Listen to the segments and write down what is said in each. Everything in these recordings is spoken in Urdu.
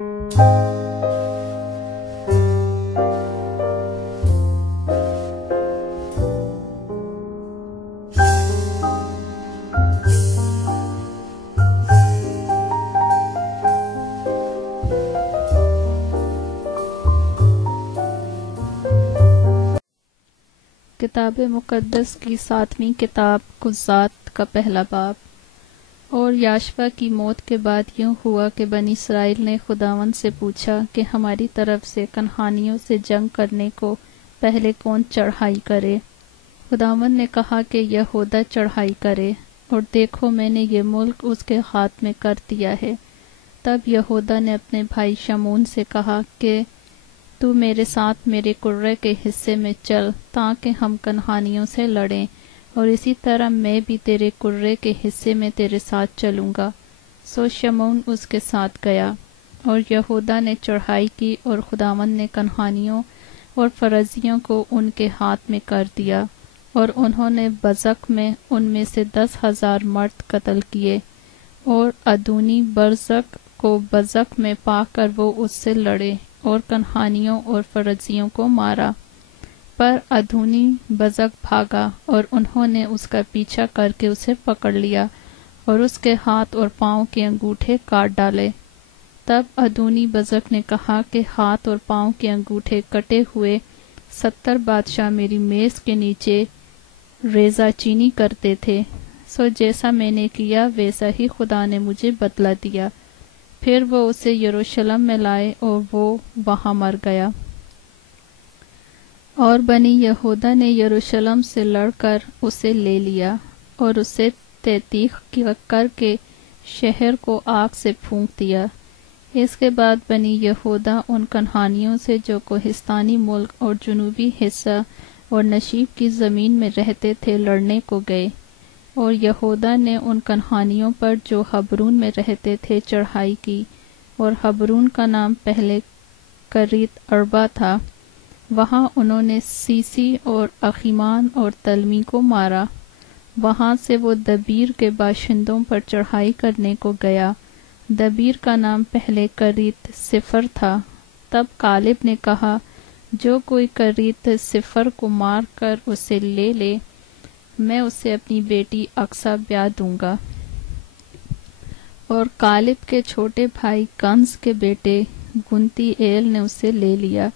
کتاب مقدس کی 7ویں کتاب قضات کا پہلا باب۔ اور یاشفا کی موت کے بعد یوں ہوا کہ بنی اسرائیل نے خداوند سے پوچھا کہ ہماری طرف سے کنعانیوں سے جنگ کرنے کو پہلے کون چڑھائی کرے؟ خداوند نے کہا کہ یہودا چڑھائی کرے، اور دیکھو میں نے یہ ملک اس کے ہاتھ میں کر دیا ہے۔ تب یہودا نے اپنے بھائی شمعون سے کہا کہ تو میرے ساتھ میرے قرے کے حصے میں چل تاکہ ہم کنعانیوں سے لڑیں، اور اسی طرح میں بھی تیرے قرے کے حصے میں تیرے ساتھ چلوں گا۔ سو شمعون اس کے ساتھ گیا، اور یہودا نے چڑھائی کی، اور خداوند نے کنعانیوں اور فرزیوں کو ان کے ہاتھ میں کر دیا، اور انہوں نے بزق میں ان میں سے 10,000 مرد قتل کیے، اور ادونی برزق کو بزق میں پا کر وہ اس سے لڑے اور کنعانیوں اور فرزیوں کو مارا۔ پر ادونی بزق بھاگا، اور انہوں نے اس کا پیچھا کر کے اسے پکڑ لیا اور اس کے ہاتھ اور پاؤں کے انگوٹھے کاٹ ڈالے۔ تب ادونی بزق نے کہا کہ ہاتھ اور پاؤں کے انگوٹھے کٹے ہوئے 70 بادشاہ میری میز کے نیچے ریزہ چینی کرتے تھے، سو جیسا میں نے کیا ویسا ہی خدا نے مجھے بدلہ دیا۔ پھر وہ اسے یروشلم میں لائے اور وہ وہاں مر گیا۔ اور بنی یہودا نے یروشلم سے لڑ کر اسے لے لیا اور اسے تحقیق کر کے شہر کو آگ سے پھونک دیا۔ اس کے بعد بنی یہودا ان کنعانیوں سے جو کوہستانی ملک اور جنوبی حصہ اور نشیب کی زمین میں رہتے تھے لڑنے کو گئے، اور یہودا نے ان کنعانیوں پر جو حبرون میں رہتے تھے چڑھائی کی، اور حبرون کا نام پہلے کریت اربا تھا۔ وہاں انہوں نے سیسی اور اخیمان اور تلمی کو مارا۔ وہاں سے وہ دبیر کے باشندوں پر چڑھائی کرنے کو گیا۔ دبیر کا نام پہلے کریت صفر تھا۔ تب کالب نے کہا جو کوئی کریت صفر کو مار کر اسے لے لے، میں اسے اپنی بیٹی اقصا بیاہ دوں گا۔ اور کالب کے چھوٹے بھائی کنز کے بیٹے گنتی ایل نے اسے لے لیا،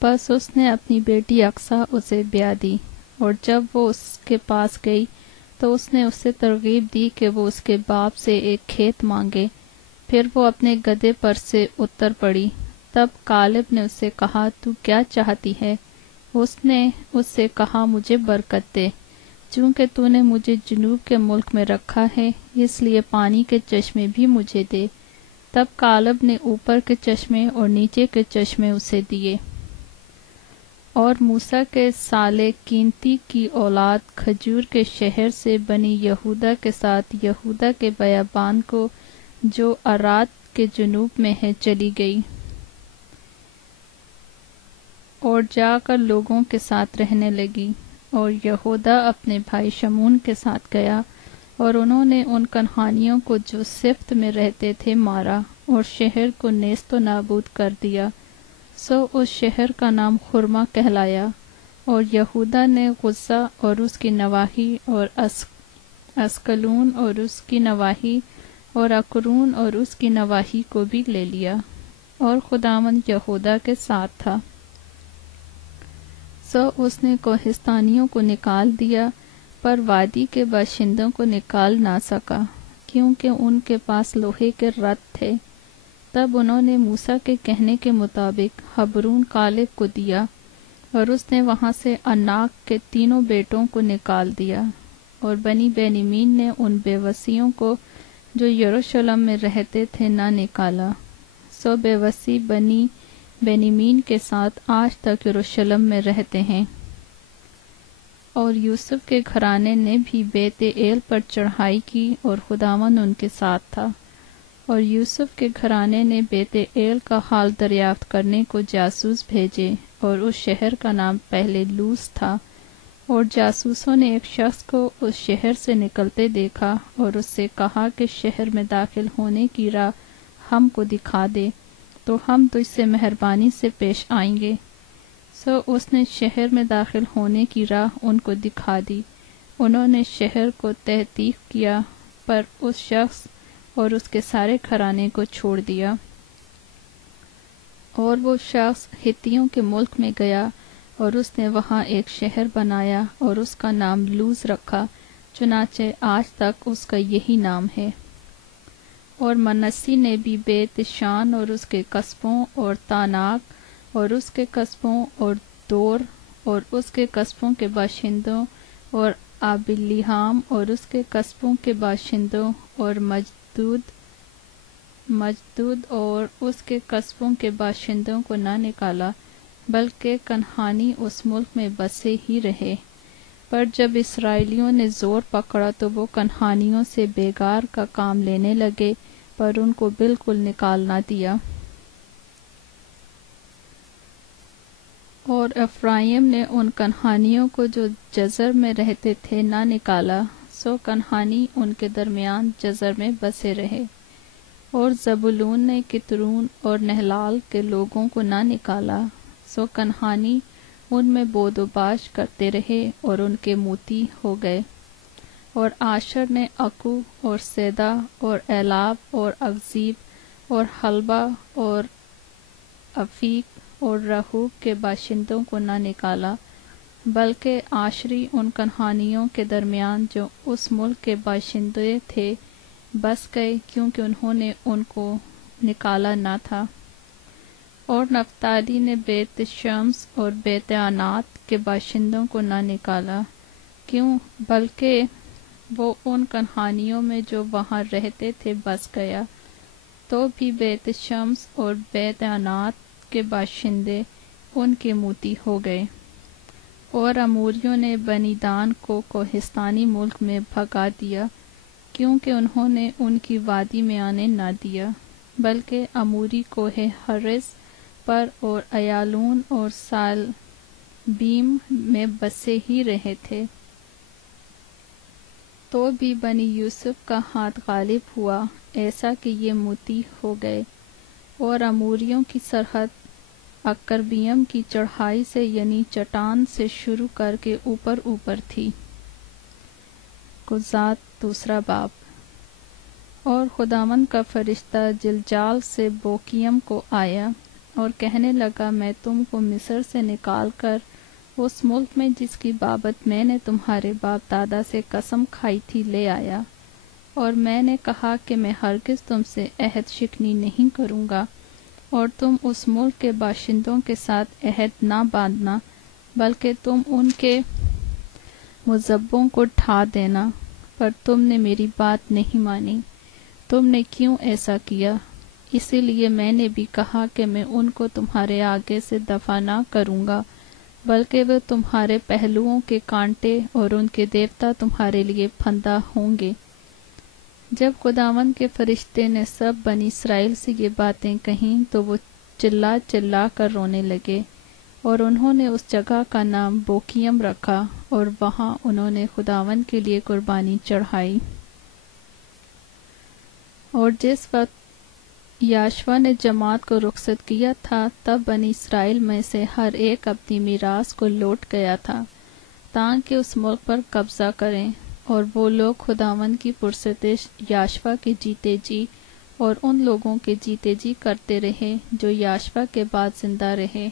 پس اس نے اپنی بیٹی اقصا اسے بیاہ دی۔ اور جب وہ اس کے پاس گئی تو اس نے اسے ترغیب دی کہ وہ اس کے باپ سے ایک کھیت مانگے۔ پھر وہ اپنے گدھے پر سے اتر پڑی۔ تب کالب نے اس سے کہا تو کیا چاہتی ہے؟ اس نے اس سے کہا مجھے برکت دے، چونکہ تو نے مجھے جنوب کے ملک میں رکھا ہے، اس لیے پانی کے چشمے بھی مجھے دے۔ تب کالب نے اوپر کے چشمے اور نیچے کے چشمے اسے دیے۔ اور موسیٰ کے سالے کینتی کی اولاد کھجور کے شہر سے بنی یہودا کے ساتھ یہودا کے بیابان کو جو عراد کے جنوب میں ہے چلی گئی، اور جا کر لوگوں کے ساتھ رہنے لگی۔ اور یہودا اپنے بھائی شمعون کے ساتھ گیا، اور انہوں نے ان کنعانیوں کو جو صفت میں رہتے تھے مارا اور شہر کو نیست و نابود کر دیا۔ سو اس شہر کا نام خرما کہلایا۔ اور یہودا نے غزہ اور اس کی نواحی اور اسکلون اور اس کی نواحی اور اکرون اور اس کی نواحی کو بھی لے لیا، اور خداوند یہودا کے ساتھ تھا۔ سو اس نے کوہستانیوں کو نکال دیا، پر وادی کے باشندوں کو نکال نہ سکا، کیونکہ ان کے پاس لوہے کے رتھ تھے۔ تب انہوں نے موسیٰ کے کہنے کے مطابق حبرون کالب کو دیا، اور اس نے وہاں سے عناق کے 3 بیٹوں کو نکال دیا۔ اور بنی بنیامین نے ان بیوسیوں کو جو یروشلم میں رہتے تھے نہ نکالا، سو بیوسی بنی بنیامین کے ساتھ آج تک یروشلم میں رہتے ہیں۔ اور یوسف کے گھرانے نے بھی بیت ایل پر چڑھائی کی، اور خداوند ان کے ساتھ تھا۔ اور یوسف کے گھرانے نے بیت ایل کا حال دریافت کرنے کو جاسوس بھیجے، اور اس شہر کا نام پہلے لوز تھا۔ اور جاسوسوں نے ایک شخص کو اس شہر سے نکلتے دیکھا، اور اس سے کہا کہ شہر میں داخل ہونے کی راہ ہم کو دکھا دے۔ تو ہم تجھ سے مہربانی سے پیش آئیں گے۔ سو اس نے شہر میں داخل ہونے کی راہ ان کو دکھا دی۔ انہوں نے شہر کو تحقیق کیا، پر اس شخص اور اس کے سارے گھرانے کو چھوڑ دیا۔ اور وہ شخص ہتھیوں کے ملک میں گیا اور اس نے وہاں ایک شہر بنایا اور اس کا نام لوز رکھا، چنانچہ آج تک اس کا یہی نام ہے۔ اور منسی نے بھی بیت شان اور اس کے قصبوں اور تاناک اور اس کے قصبوں اور دور اور اس کے قصبوں کے باشندوں اور آبلیہام اور اس کے قصبوں کے باشندوں اور مجدود اور اس کے قصبوں کے باشندوں کو نہ نکالا، بلکہ کنعانی اس ملک میں بسے ہی رہے۔ پر جب اسرائیلیوں نے زور پکڑا تو وہ کنعانیوں سے بیگار کا کام لینے لگے، پر ان کو بالکل نکال نہ دیا۔ اور افرائیم نے ان کنعانیوں کو جو جزر میں رہتے تھے نہ نکالا، سو کنعانی ان کے درمیان جزر میں بسے رہے۔ اور زبولون نے کترون اور نہلال کے لوگوں کو نہ نکالا، سو کنعانی ان میں بود و باش کرتے رہے اور ان کے موتی ہو گئے۔ اور آشر نے اکو اور سیدا اور ایلاب اور اکزیب اور حلبہ اور افیق اور رہوب کے باشندوں کو نہ نکالا، بلکہ آشری ان کنعانیوں کے درمیان جو اس ملک کے باشندے تھے بس گئے، کیونکہ انہوں نے ان کو نکالا نہ تھا۔ اور نفتالی نے بیت شمس اور بیت عنات کے باشندوں کو نہ نکالا، کیوں؟ بلکہ وہ ان کنعانیوں میں جو وہاں رہتے تھے بس گیا۔ تو بھی بیت شمس اور بیت عنات کے باشندے ان کے موتی ہو گئے۔ اور اموریوں نے بنی دان کو کوہستانی ملک میں بھگا دیا، کیونکہ انہوں نے ان کی وادی میں آنے نہ دیا، بلکہ اموری کوہ ہرس پر اور ایالون اور سالبیم میں بسے ہی رہے تھے۔ تو بھی بنی یوسف کا ہاتھ غالب ہوا، ایسا کہ یہ موتی ہو گئے۔ اور اموریوں کی سرحد اکربیم کی چڑھائی سے یعنی چٹان سے شروع کر کے اوپر تھی۔ قضات دوسرا باب۔ اور خداوند کا فرشتہ جلجال سے بوکیم کو آیا اور کہنے لگا، میں تم کو مصر سے نکال کر اس ملک میں جس کی بابت میں نے تمہارے باپ دادا سے قسم کھائی تھی لے آیا، اور میں نے کہا کہ میں ہرگز تم سے عہد شکنی نہیں کروں گا، اور تم اس ملک کے باشندوں کے ساتھ عہد نہ باندھنا، بلکہ تم ان کے مذبوں کو ڈھا دینا۔ پر تم نے میری بات نہیں مانی۔ تم نے کیوں ایسا کیا؟ اسی لیے میں نے بھی کہا کہ میں ان کو تمہارے آگے سے دفع نہ کروں گا، بلکہ وہ تمہارے پہلوؤں کے کانٹے اور ان کے دیوتا تمہارے لیے پھندا ہوں گے۔ جب خداوند کے فرشتے نے سب بنی اسرائیل سے یہ باتیں کہیں تو وہ چلا چلا کر رونے لگے، اور انہوں نے اس جگہ کا نام بوکیم رکھا، اور وہاں انہوں نے خداوند کے لیے قربانی چڑھائی۔ اور جس وقت یاشوا نے جماعت کو رخصت کیا تھا، تب بنی اسرائیل میں سے ہر ایک اپنی میراث کو لوٹ گیا تھا، تاکہ اس ملک پر قبضہ کریں۔ اور وہ لوگ خداوند کی پرستش یاشوا کے جیتے جی اور ان لوگوں کے جیتے جی کرتے رہے جو یاشوا کے بعد زندہ رہے،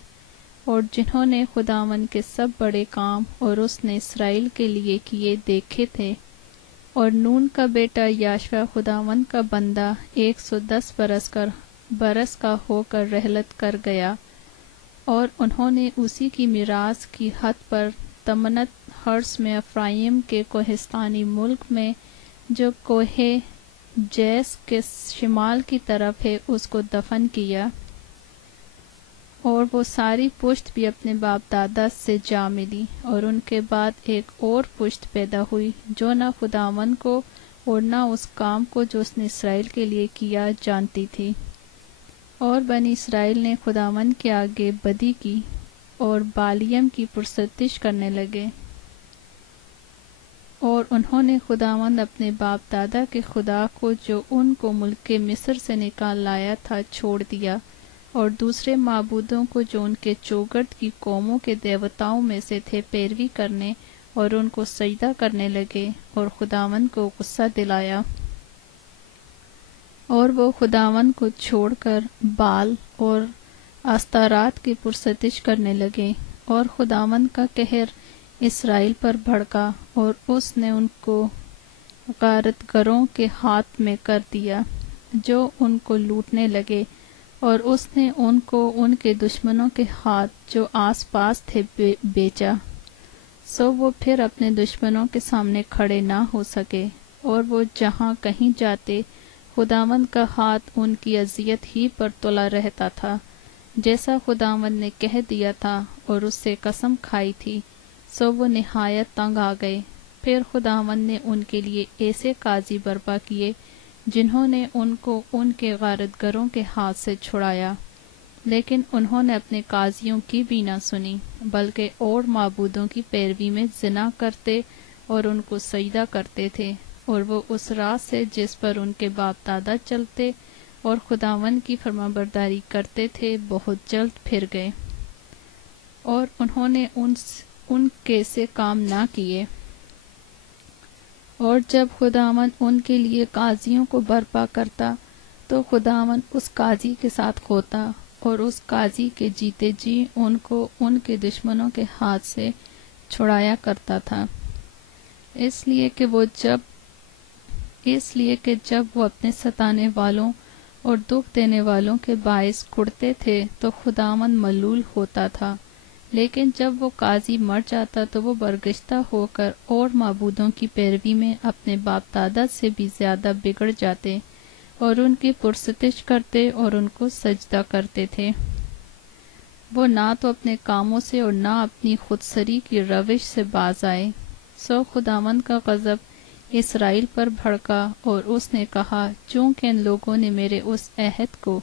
اور جنہوں نے خداوند کے سب بڑے کام اور اس نے اسرائیل کے لیے کیے دیکھے تھے۔ اور نون کا بیٹا یاشوا خداوند کا بندہ 110 برس کا ہو کر رحلت کر گیا، اور انہوں نے اسی کی میراث کی حد پر تمنت ہرس میں افرائیم کے کوہستانی ملک میں جو کوہ جیس کے شمال کی طرف ہے اس کو دفن کیا۔ اور وہ ساری پشت بھی اپنے باپ دادا سے جا ملی، اور ان کے بعد ایک اور پشت پیدا ہوئی جو نہ خداوند کو اور نہ اس کام کو جو اس نے اسرائیل کے لیے کیا جانتی تھی۔ اور بنی اسرائیل نے خداوند کے آگے بدی کی اور بالیم کی پرستش کرنے لگے، اور انہوں نے خداوند اپنے باپ دادا کے خدا کو جو ان کو ملک مصر سے نکال لایا تھا چھوڑ دیا، اور دوسرے معبودوں کو جو ان کے چوگرد کی قوموں کے دیوتاؤں میں سے تھے پیروی کرنے اور ان کو سجدہ کرنے لگے اور خداوند کو غصہ دلایا، اور وہ خداوند کو چھوڑ کر بال اور استارات کی پرستش کرنے لگے، اور خداوند کا قہر اسرائیل پر بھڑکا اور اس نے ان کو غارت گروں کے ہاتھ میں کر دیا جو ان کو لوٹنے لگے، اور اس نے ان کو ان کے دشمنوں کے ہاتھ جو آس پاس تھے بیچا، سو وہ پھر اپنے دشمنوں کے سامنے کھڑے نہ ہو سکے، اور وہ جہاں کہیں جاتے خداوند کا ہاتھ ان کی اذیت ہی پر تلا رہتا تھا، جیسا خداوند نے کہہ دیا تھا اور اس سے قسم کھائی تھی، سو وہ نہایت تنگ آ گئے۔ پھر خداوند نے ان کے لیے ایسے قاضی برپا کیے جنہوں نے ان کو ان کے غارت گروں کے ہاتھ سے چھڑایا، لیکن انہوں نے اپنے قاضیوں کی بھی نہ سنی، بلکہ اور معبودوں کی پیروی میں زنا کرتے اور ان کو سجدہ کرتے تھے، اور وہ اس راہ سے جس پر ان کے باپ دادا چلتے اور خداوند کی فرمانبرداری کرتے تھے بہت جلد پھر گئے، اور انہوں نے ان کے سے کام نہ کیے۔ اور جب خداوند ان کے لیے قاضیوں کو برپا کرتا تو خداوند اس قاضی کے ساتھ ہوتا، اور اس قاضی کے جیتے جی ان کو ان کے دشمنوں کے ہاتھ سے چھڑایا کرتا تھا، اس لیے کہ جب وہ اپنے ستانے والوں اور دکھ دینے والوں کے باعث کڑتے تھے تو خداوند ملول ہوتا تھا، لیکن جب وہ قاضی مر جاتا تو وہ برگشتہ ہو کر اور معبودوں کی پیروی میں اپنے باپ دادا سے بھی زیادہ بگڑ جاتے اور ان کی پرستش کرتے اور ان کو سجدہ کرتے تھے۔ وہ نہ تو اپنے کاموں سے اور نہ اپنی خودسری کی روش سے باز آئے، سو خداوند کا غضب اسرائیل پر بھڑکا، اور اس نے کہا، چونکہ ان لوگوں نے میرے اس عہد کو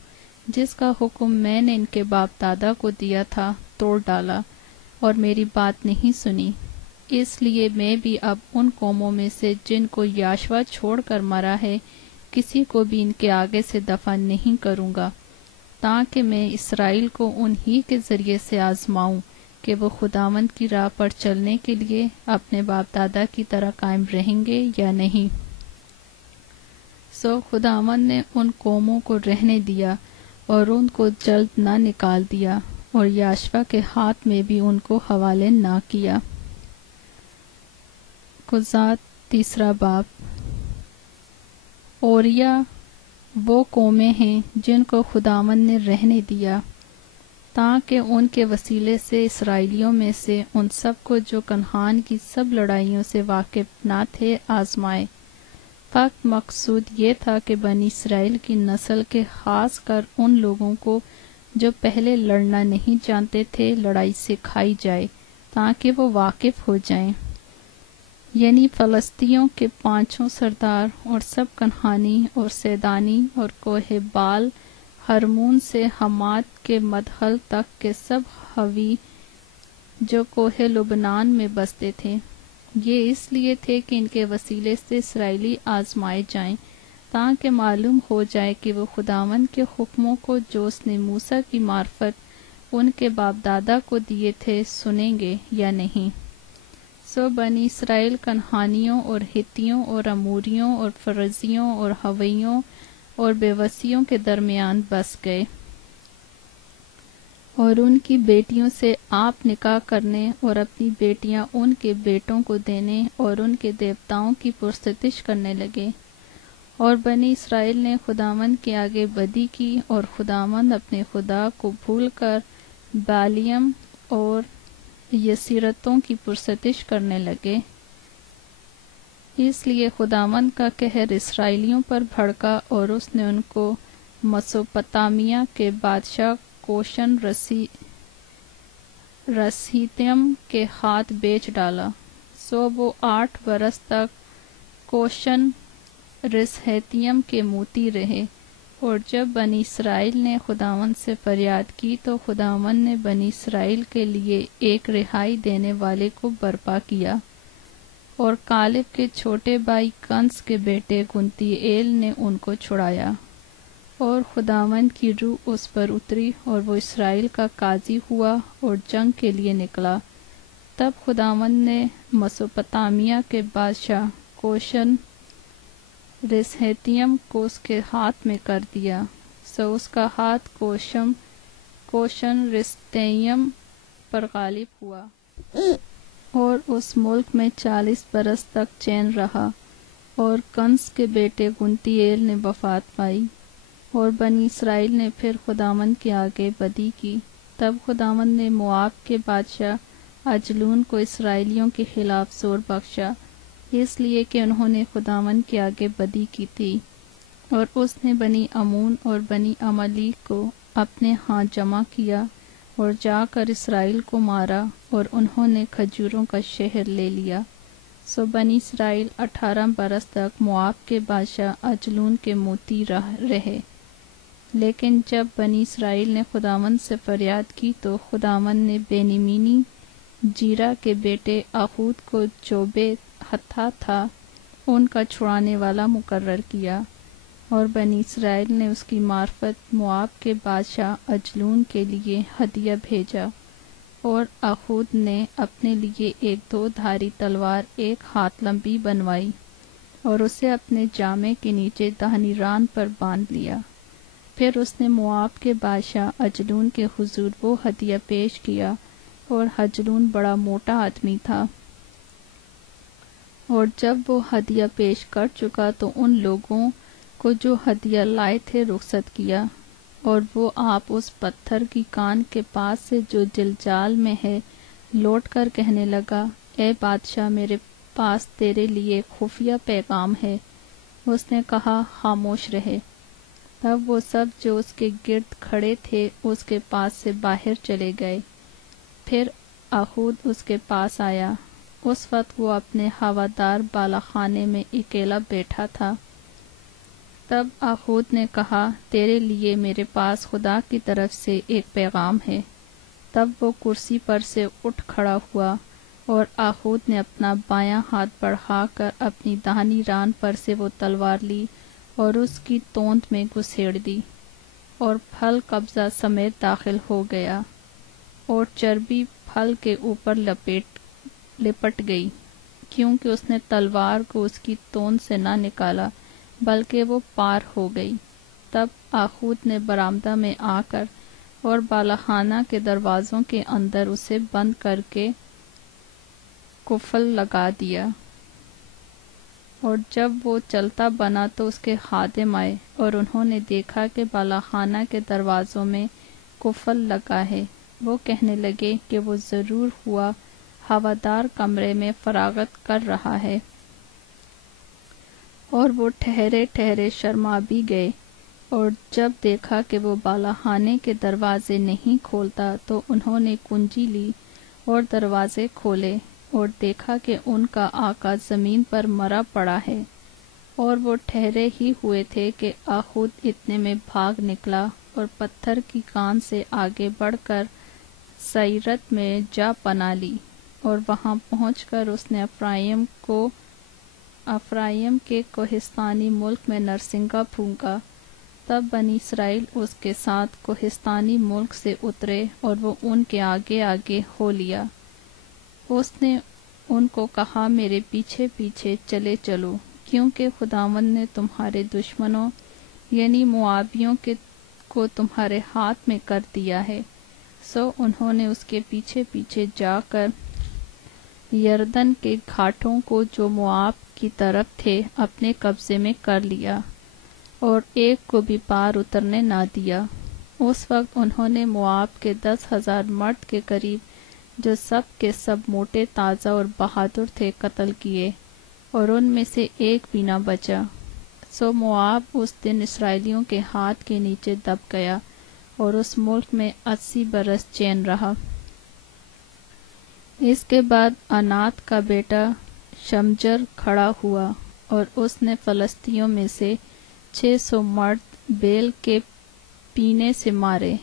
جس کا حکم میں نے ان کے باپ دادا کو دیا تھا توڑ ڈالا اور میری بات نہیں سنی، اس لیے میں بھی اب ان قوموں میں سے جن کو یاشوا چھوڑ کر مرا ہے کسی کو بھی ان کے آگے سے دفع نہیں کروں گا، تاکہ میں اسرائیل کو انہی کے ذریعے سے آزماؤں کہ وہ خداوند کی راہ پر چلنے کے لیے اپنے باپ دادا کی طرح قائم رہیں گے یا نہیں۔ سو خداوند نے ان قوموں کو رہنے دیا اور ان کو جلد نہ نکال دیا، اور یاشوا کے ہاتھ میں بھی ان کو حوالے نہ کیا۔ قضات 3 باب۔ اوریا وہ قومیں ہیں جن کو خداوند نے رہنے دیا تاکہ ان کے وسیلے سے اسرائیلیوں میں سے ان سب کو جو کنعان کی سب لڑائیوں سے واقف نہ تھے آزمائے۔ فقط مقصود یہ تھا کہ بنی اسرائیل کی نسل کے خاص کر ان لوگوں کو جو پہلے لڑنا نہیں جانتے تھے لڑائی سکھائی جائے تاکہ وہ واقف ہو جائیں، یعنی فلسطینیوں کے 5 سردار اور سب کنعانی اور سیدانی اور کوہ بال ہرمون سے حمات کے مدخل تک کے سب حوی جو کوہ لبنان میں بستے تھے۔ یہ اس لیے تھے کہ ان کے وسیلے سے اسرائیلی آزمائے جائیں تاکہ معلوم ہو جائے کہ وہ خداوند کے حکموں کو جو اس نے موسیٰ کی معرفت ان کے باپ دادا کو دیے تھے سنیں گے یا نہیں۔ سو بنی اسرائیل کنعانیوں اور ہتیوں اور اموریوں اور فرزیوں اور حویوں اور بیوسیوں کے درمیان بس گئے، اور ان کی بیٹیوں سے آپ نکاح کرنے اور اپنی بیٹیاں ان کے بیٹوں کو دینے اور ان کے دیوتاؤں کی پرستش کرنے لگے۔ اور بنی اسرائیل نے خداوند کے آگے بدی کی، اور خداوند اپنے خدا کو بھول کر بالیم اور یسیرتوں کی پرستش کرنے لگے۔ اس لیے خداوند کا قہر اسرائیلیوں پر بھڑکا، اور اس نے ان کو مسوپتامیہ کے بادشاہ کوشن رسیتیم کے ہاتھ بیچ ڈالا۔ سو وہ 8 برس تک کوشن رسیتیم کے موتی رہے۔ اور جب بنی اسرائیل نے خداوند سے فریاد کی تو خداوند نے بنی اسرائیل کے لیے ایک رہائی دینے والے کو برپا کیا، اور کالب کے چھوٹے بھائی کنس کے بیٹے گنتی ایل نے ان کو چھڑایا، اور خداوند کی روح اس پر اتری اور وہ اسرائیل کا قاضی ہوا اور جنگ کے لیے نکلا۔ تب خداوند نے مسوپتامیہ کے بادشاہ کوشن رسہتیم کو اس کے ہاتھ میں کر دیا، سو اس کا ہاتھ کوشن رسہتیم پر غالب ہوا اور اس ملک میں 40 برس تک چین رہا۔ اور کنس کے بیٹے گنتییل نے وفات پائی، اور بنی اسرائیل نے پھر خداوند کے آگے بدی کی۔ تب خداوند نے موآب کے بادشاہ اجلون کو اسرائیلیوں کے خلاف زور بخشا، اس لیے کہ انہوں نے خداوند کے آگے بدی کی تھی، اور اس نے بنی امون اور بنی عملیق کو اپنے ہاں جمع کیا اور جا کر اسرائیل کو مارا، اور انہوں نے کھجوروں کا شہر لے لیا۔ سو بنی اسرائیل 18 برس تک موآب کے بادشاہ اجلون کے موتی رہے۔ لیکن جب بنی اسرائیل نے خداوند سے فریاد کی تو خداوند نے بینیمینی جیرا کے بیٹے اخود کو جو بے ہتھا تھا ان کا چھڑانے والا مقرر کیا، اور بنی اسرائیل نے اس کی معرفت موآب کے بادشاہ اجلون کے لیے ہدیہ بھیجا، اور اخود نے اپنے لیے ایک 2 دھاری تلوار 1 ہاتھ لمبی بنوائی اور اسے اپنے جامے کے نیچے داہنی ران پر باندھ لیا۔ پھر اس نے موآب کے بادشاہ اجلون کے حضور وہ ہدیہ پیش کیا، اور اجلون بڑا موٹا آدمی تھا، اور جب وہ ہدیہ پیش کر چکا تو ان لوگوں کو جو ہدیہ لائے تھے رخصت کیا، اور وہ آپ اس پتھر کی کان کے پاس سے جو جلجال میں ہے لوٹ کر کہنے لگا، اے بادشاہ، میرے پاس تیرے لیے خفیہ پیغام ہے۔ اس نے کہا، خاموش رہے۔ تب وہ سب جو اس کے گرد کھڑے تھے اس کے پاس سے باہر چلے گئے۔ پھر اخود اس کے پاس آیا، اس وقت وہ اپنے ہوادار بالا خانے میں اکیلا بیٹھا تھا۔ تب اخود نے کہا، تیرے لیے میرے پاس خدا کی طرف سے ایک پیغام ہے۔ تب وہ کرسی پر سے اٹھ کھڑا ہوا، اور اخود نے اپنا بایاں ہاتھ بڑھا کر اپنی داہنی ران پر سے وہ تلوار لی اور اس کی توند میں گھسیڑ دی، اور پھل قبضہ سمیت داخل ہو گیا، اور چربی پھل کے اوپر لپٹ گئی، کیونکہ اس نے تلوار کو اس کی توند سے نہ نکالا بلکہ وہ پار ہو گئی۔ تب اخود نے برآمدہ میں آ کر اور بالاخانہ کے دروازوں کے اندر اسے بند کر کے قفل لگا دیا، اور جب وہ چلتا بنا تو اس کے خادم آئے اور انہوں نے دیکھا کہ بالاخانہ کے دروازوں میں قفل لگا ہے۔ وہ کہنے لگے کہ وہ ضرور ہوا ہوادار کمرے میں فراغت کر رہا ہے، اور وہ ٹھہرے ٹھہرے شرما بھی گئے، اور جب دیکھا کہ وہ بالاخانے کے دروازے نہیں کھولتا تو انہوں نے کنجی لی اور دروازے کھولے، اور دیکھا کہ ان کا آقا زمین پر مرا پڑا ہے، اور وہ ٹھہرے ہی ہوئے تھے کہ اخود اتنے میں بھاگ نکلا اور پتھر کی کان سے آگے بڑھ کر سیرت میں جا پناہ لی، اور وہاں پہنچ کر اس نے افرائیم کے کوہستانی ملک میں نرسنگا پھونکا۔ تب بنی اسرائیل اس کے ساتھ کوہستانی ملک سے اترے اور وہ ان کے آگے آگے ہو لیا۔ اس نے ان کو کہا، میرے پیچھے پیچھے چلے چلو، کیونکہ خداوند نے تمہارے دشمنوں یعنی موآبیوں کو تمہارے ہاتھ میں کر دیا ہے۔ سو انہوں نے اس کے پیچھے پیچھے جا کر یردن کے گھاٹوں کو جو موآب کی طرف تھے اپنے قبضے میں کر لیا، اور ایک کو بھی پار اترنے نہ دیا۔ اس وقت انہوں نے موآب کے 10,000 مرد کے قریب جو سب کے سب موٹے تازہ اور بہادر تھے قتل کیے، اور ان میں سے ایک بھی نہ بچا۔ سو موآب اس دن اسرائیلیوں کے ہاتھ کے نیچے دب گیا، اور اس ملک میں 80 برس چین رہا۔ اس کے بعد عنات کا بیٹا شمجر کھڑا ہوا، اور اس نے فلسطینیوں میں سے 600 مرد بیل کے پینے سے مارے،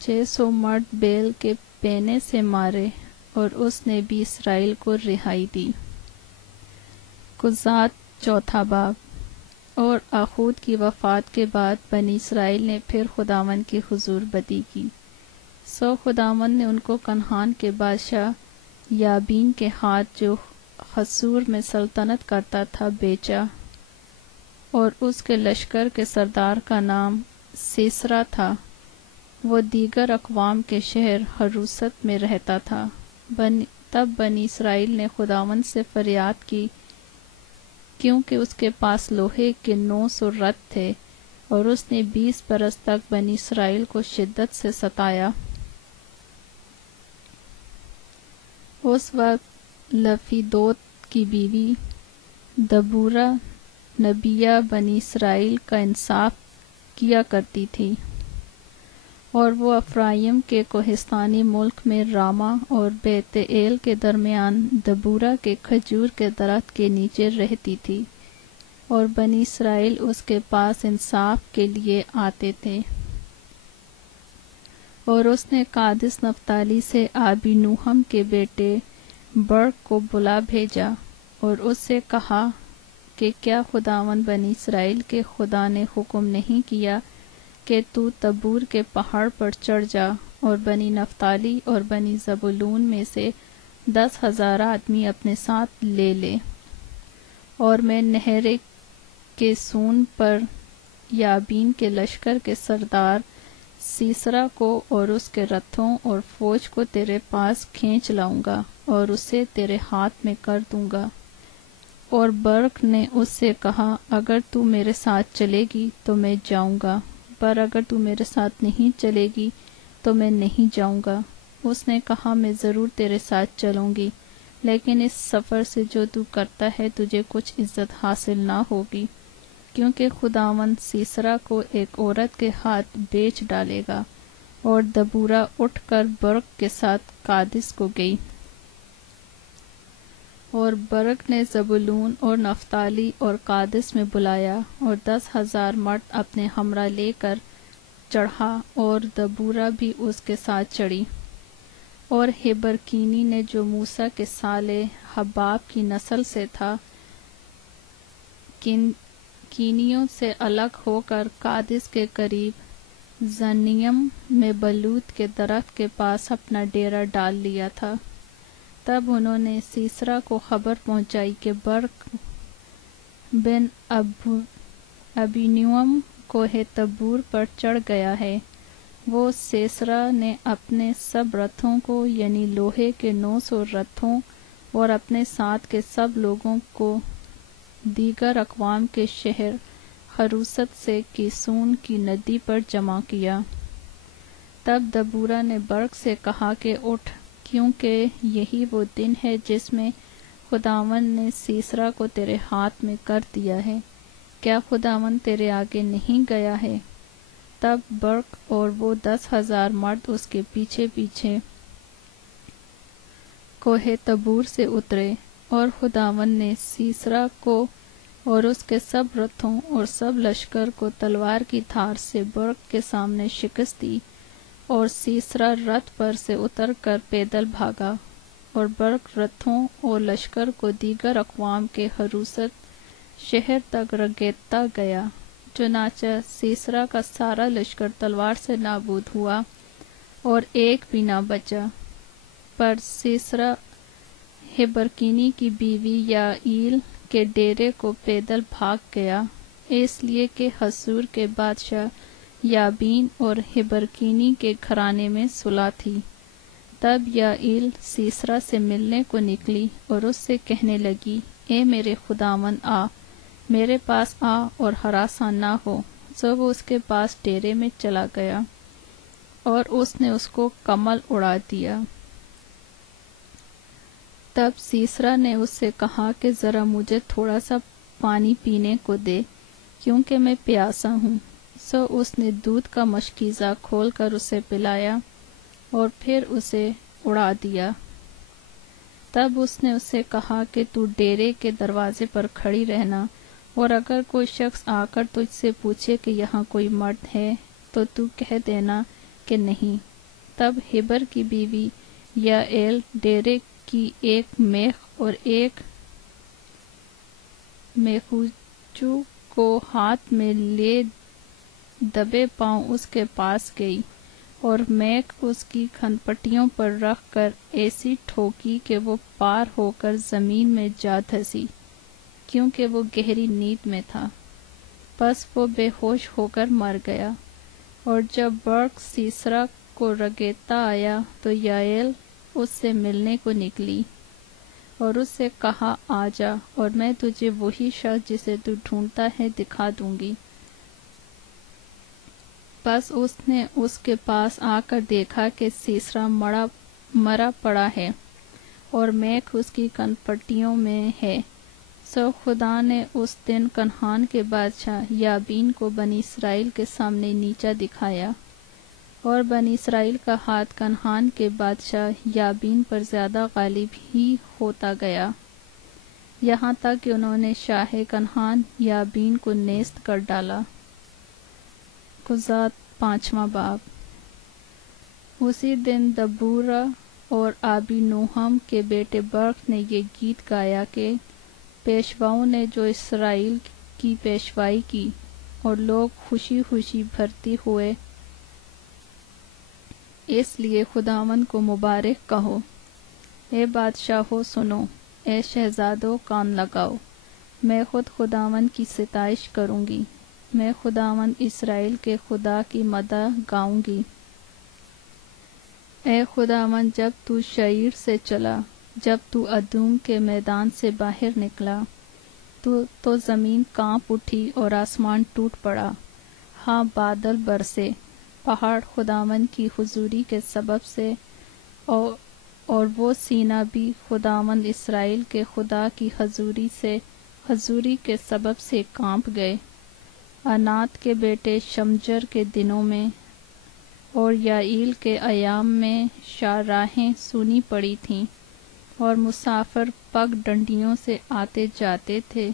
600 مرد بیل کے پینے سے مارے، اور اس نے بھی اسرائیل کو رہائی دی۔ قضات چوتھا باب۔ اور آخود کی وفات کے بعد بنی اسرائیل نے پھر خداوند کی حضور بدی کی، سو خداوند نے ان کو کنعان کے بادشاہ یابین کے ہاتھ جو حصور میں سلطنت کرتا تھا بیچا، اور اس کے لشکر کے سردار کا نام سیسرا تھا، وہ دیگر اقوام کے شہر حروست میں رہتا تھا۔ تب بنی اسرائیل نے خداوند سے فریاد کی، کیونکہ اس کے پاس لوہے کے 900 رتھ تھے، اور اس نے 20 برس تک بنی اسرائیل کو شدت سے ستایا۔ اس وقت لفیدوت کی بیوی دبورہ نبیہ بنی اسرائیل کا انصاف کیا کرتی تھی، اور وہ افرائیم کے کوہستانی ملک میں راما اور بیت ایل کے درمیان دبورہ کے کھجور کے درخت کے نیچے رہتی تھی، اور بنی اسرائیل اس کے پاس انصاف کے لیے آتے تھے۔ اور اس نے قادس نفتالی سے آبی نوہم کے بیٹے برق کو بلا بھیجا، اور اس سے کہا کہ کیا خداوند بنی اسرائیل کے خدا نے حکم نہیں کیا کہ تو تبور کے پہاڑ پر چڑھ جا، اور بنی نفتالی اور بنی زبولون میں سے 10,000 آدمی اپنے ساتھ لے لے، اور میں نہر کے سون پر یابین کے لشکر کے سردار سیسرا کو اور اس کے رتھوں اور فوج کو تیرے پاس کھینچ لاؤں گا، اور اسے تیرے ہاتھ میں کر دوں گا۔ اور برق نے اس سے کہا، اگر تو میرے ساتھ چلے گی تو میں جاؤں گا، پر اگر تو میرے ساتھ نہیں چلے گی تو میں نہیں جاؤں گا۔ اس نے کہا، میں ضرور تیرے ساتھ چلوں گی، لیکن اس سفر سے جو تو کرتا ہے تجھے کچھ عزت حاصل نہ ہوگی، کیونکہ خداوند سیسرا کو ایک عورت کے ہاتھ بیچ ڈالے گا۔ اور دبورہ اٹھ کر برق کے ساتھ قادس کو گئی، اور برق نے زبولون اور نفتالی اور قادس میں بلایا، اور 10,000 مرد اپنے ہمراہ لے کر چڑھا، اور دبورہ بھی اس کے ساتھ چڑھی۔ اور ہیبرکینی نے جو موسیٰ کے سالے حباب کی نسل سے تھا، کینیوں سے الگ ہو کر قادس کے قریب زنیم میں بلوت کے درخت کے پاس اپنا ڈیرا ڈال لیا تھا۔ تب انہوں نے سیسرا کو خبر پہنچائی کہ برق بن ابینوم کوہ تبور پر چڑھ گیا ہے۔ وہ سیسرا نے اپنے سب رتھوں کو، یعنی لوہے کے 900 رتھوں، اور اپنے ساتھ کے سب لوگوں کو دیگر اقوام کے شہر حروست سے کیسون کی ندی پر جمع کیا۔ تب دبورہ نے برق سے کہا کہ اٹھ، کیونکہ یہی وہ دن ہے جس میں خداوند نے سیسرا کو تیرے ہاتھ میں کر دیا ہے، کیا خداوند تیرے آگے نہیں گیا ہے؟ تب برق اور وہ 10,000 مرد اس کے پیچھے پیچھے کوہ تبور سے اترے، اور خداوند نے سیسرا کو اور اس کے سب رتھوں اور سب لشکر کو تلوار کی دھار سے برق کے سامنے شکست دی، اور سیسرا رتھ پر سے اتر کر پیدل بھاگا، اور برق رتھوں اور لشکر کو دیگر اقوام کے حروست شہر تک رگیتا گیا۔ چنانچہ سیسرا کا سارا لشکر تلوار سے نابود ہوا، اور ایک بھی نہ بچا۔ پر سیسرا ہیبرکینی کی بیوی یائیل کے ڈیرے کو پیدل بھاگ گیا، اس لیے کہ حصور کے بادشاہ یابین اور ہیبرکینی کے گھرانے میں صلح تھی۔ تب یائیل سیسرا سے ملنے کو نکلی اور اس سے کہنے لگی، اے میرے خداوند، آ میرے پاس آ اور ہراساں نہ ہو۔ سو وہ اس کے پاس ڈیرے میں چلا گیا، اور اس نے اس کو کمل اڑا دیا۔ تب سیسرا نے اس سے کہا کہ ذرا مجھے تھوڑا سا پانی پینے کو دے، کیونکہ میں پیاسا ہوں۔ سو اس نے دودھ کا مشکیزہ کھول کر اسے پلایا، اور پھر اسے اڑا دیا۔ تب اس نے اسے کہا کہ تو ڈیرے کے دروازے پر کھڑی رہنا، اور اگر کوئی شخص آ کر تجھ سے پوچھے کہ یہاں کوئی مرد ہے تو تو کہہ دینا کہ نہیں۔ تب ہیبر کی بیوی یائیل ڈیرے کی ایک میخ اور ایک میخوچو کو ہاتھ میں لے دبے پاؤں اس کے پاس گئی اور میک اس کی کھنپٹیوں پر رکھ کر ایسی ٹھوکی کہ وہ پار ہو کر زمین میں جا دھسی، کیونکہ وہ گہری نیند میں تھا۔ پس وہ بے ہوش ہو کر مر گیا۔ اور جب برق سیسرا کو رگیتا آیا تو یائل اس سے ملنے کو نکلی اور اس سے کہا، آ جا اور میں تجھے وہی شخص جسے تو ڈھونڈتا ہے دکھا دوں گی۔ پس اس نے اس کے پاس آ کر دیکھا کہ سیسرا مرا پڑا ہے اور میک اس کی کھنپٹیوں میں ہے۔ سو خدا نے اس دن کنعان کے بادشاہ یابین کو بنی اسرائیل کے سامنے نیچا دکھایا، اور بنی اسرائیل کا ہاتھ کنعان کے بادشاہ یابین پر زیادہ غالب ہی ہوتا گیا، یہاں تک کہ انہوں نے شاہ کنعان یابین کو نیست کر ڈالا۔ قضات 5واں باب۔ اسی دن دبورا اور آبی نوہم کے بیٹے برق نے یہ گیت گایا کہ پیشواؤں نے جو اسرائیل کی پیشوائی کی اور لوگ خوشی خوشی بھرتی ہوئے، اس لیے خداوند کو مبارک کہو۔ اے بادشاہو سنو، اے شہزادو کان لگاؤ، میں خود خداوند کی ستائش کروں گی، میں خداوند اسرائیل کے خدا کی مدح گاؤں گی۔ اے خداوند، جب تو شعیر سے چلا، جب تو ادوم کے میدان سے باہر نکلا، تو زمین کانپ اٹھی اور آسمان ٹوٹ پڑا، ہاں بادل برسے، پہاڑ خداوند کی حضوری کے سبب سے، اور وہ سینا بھی خداوند اسرائیل کے خدا کی حضوری کے سبب سے کانپ گئے۔ عنات کے بیٹے شمجر کے دنوں میں اور یائیل کے ایام میں شاہراہیں سونی پڑی تھیں اور مسافر پگ ڈنڈیوں سے آتے جاتے تھے۔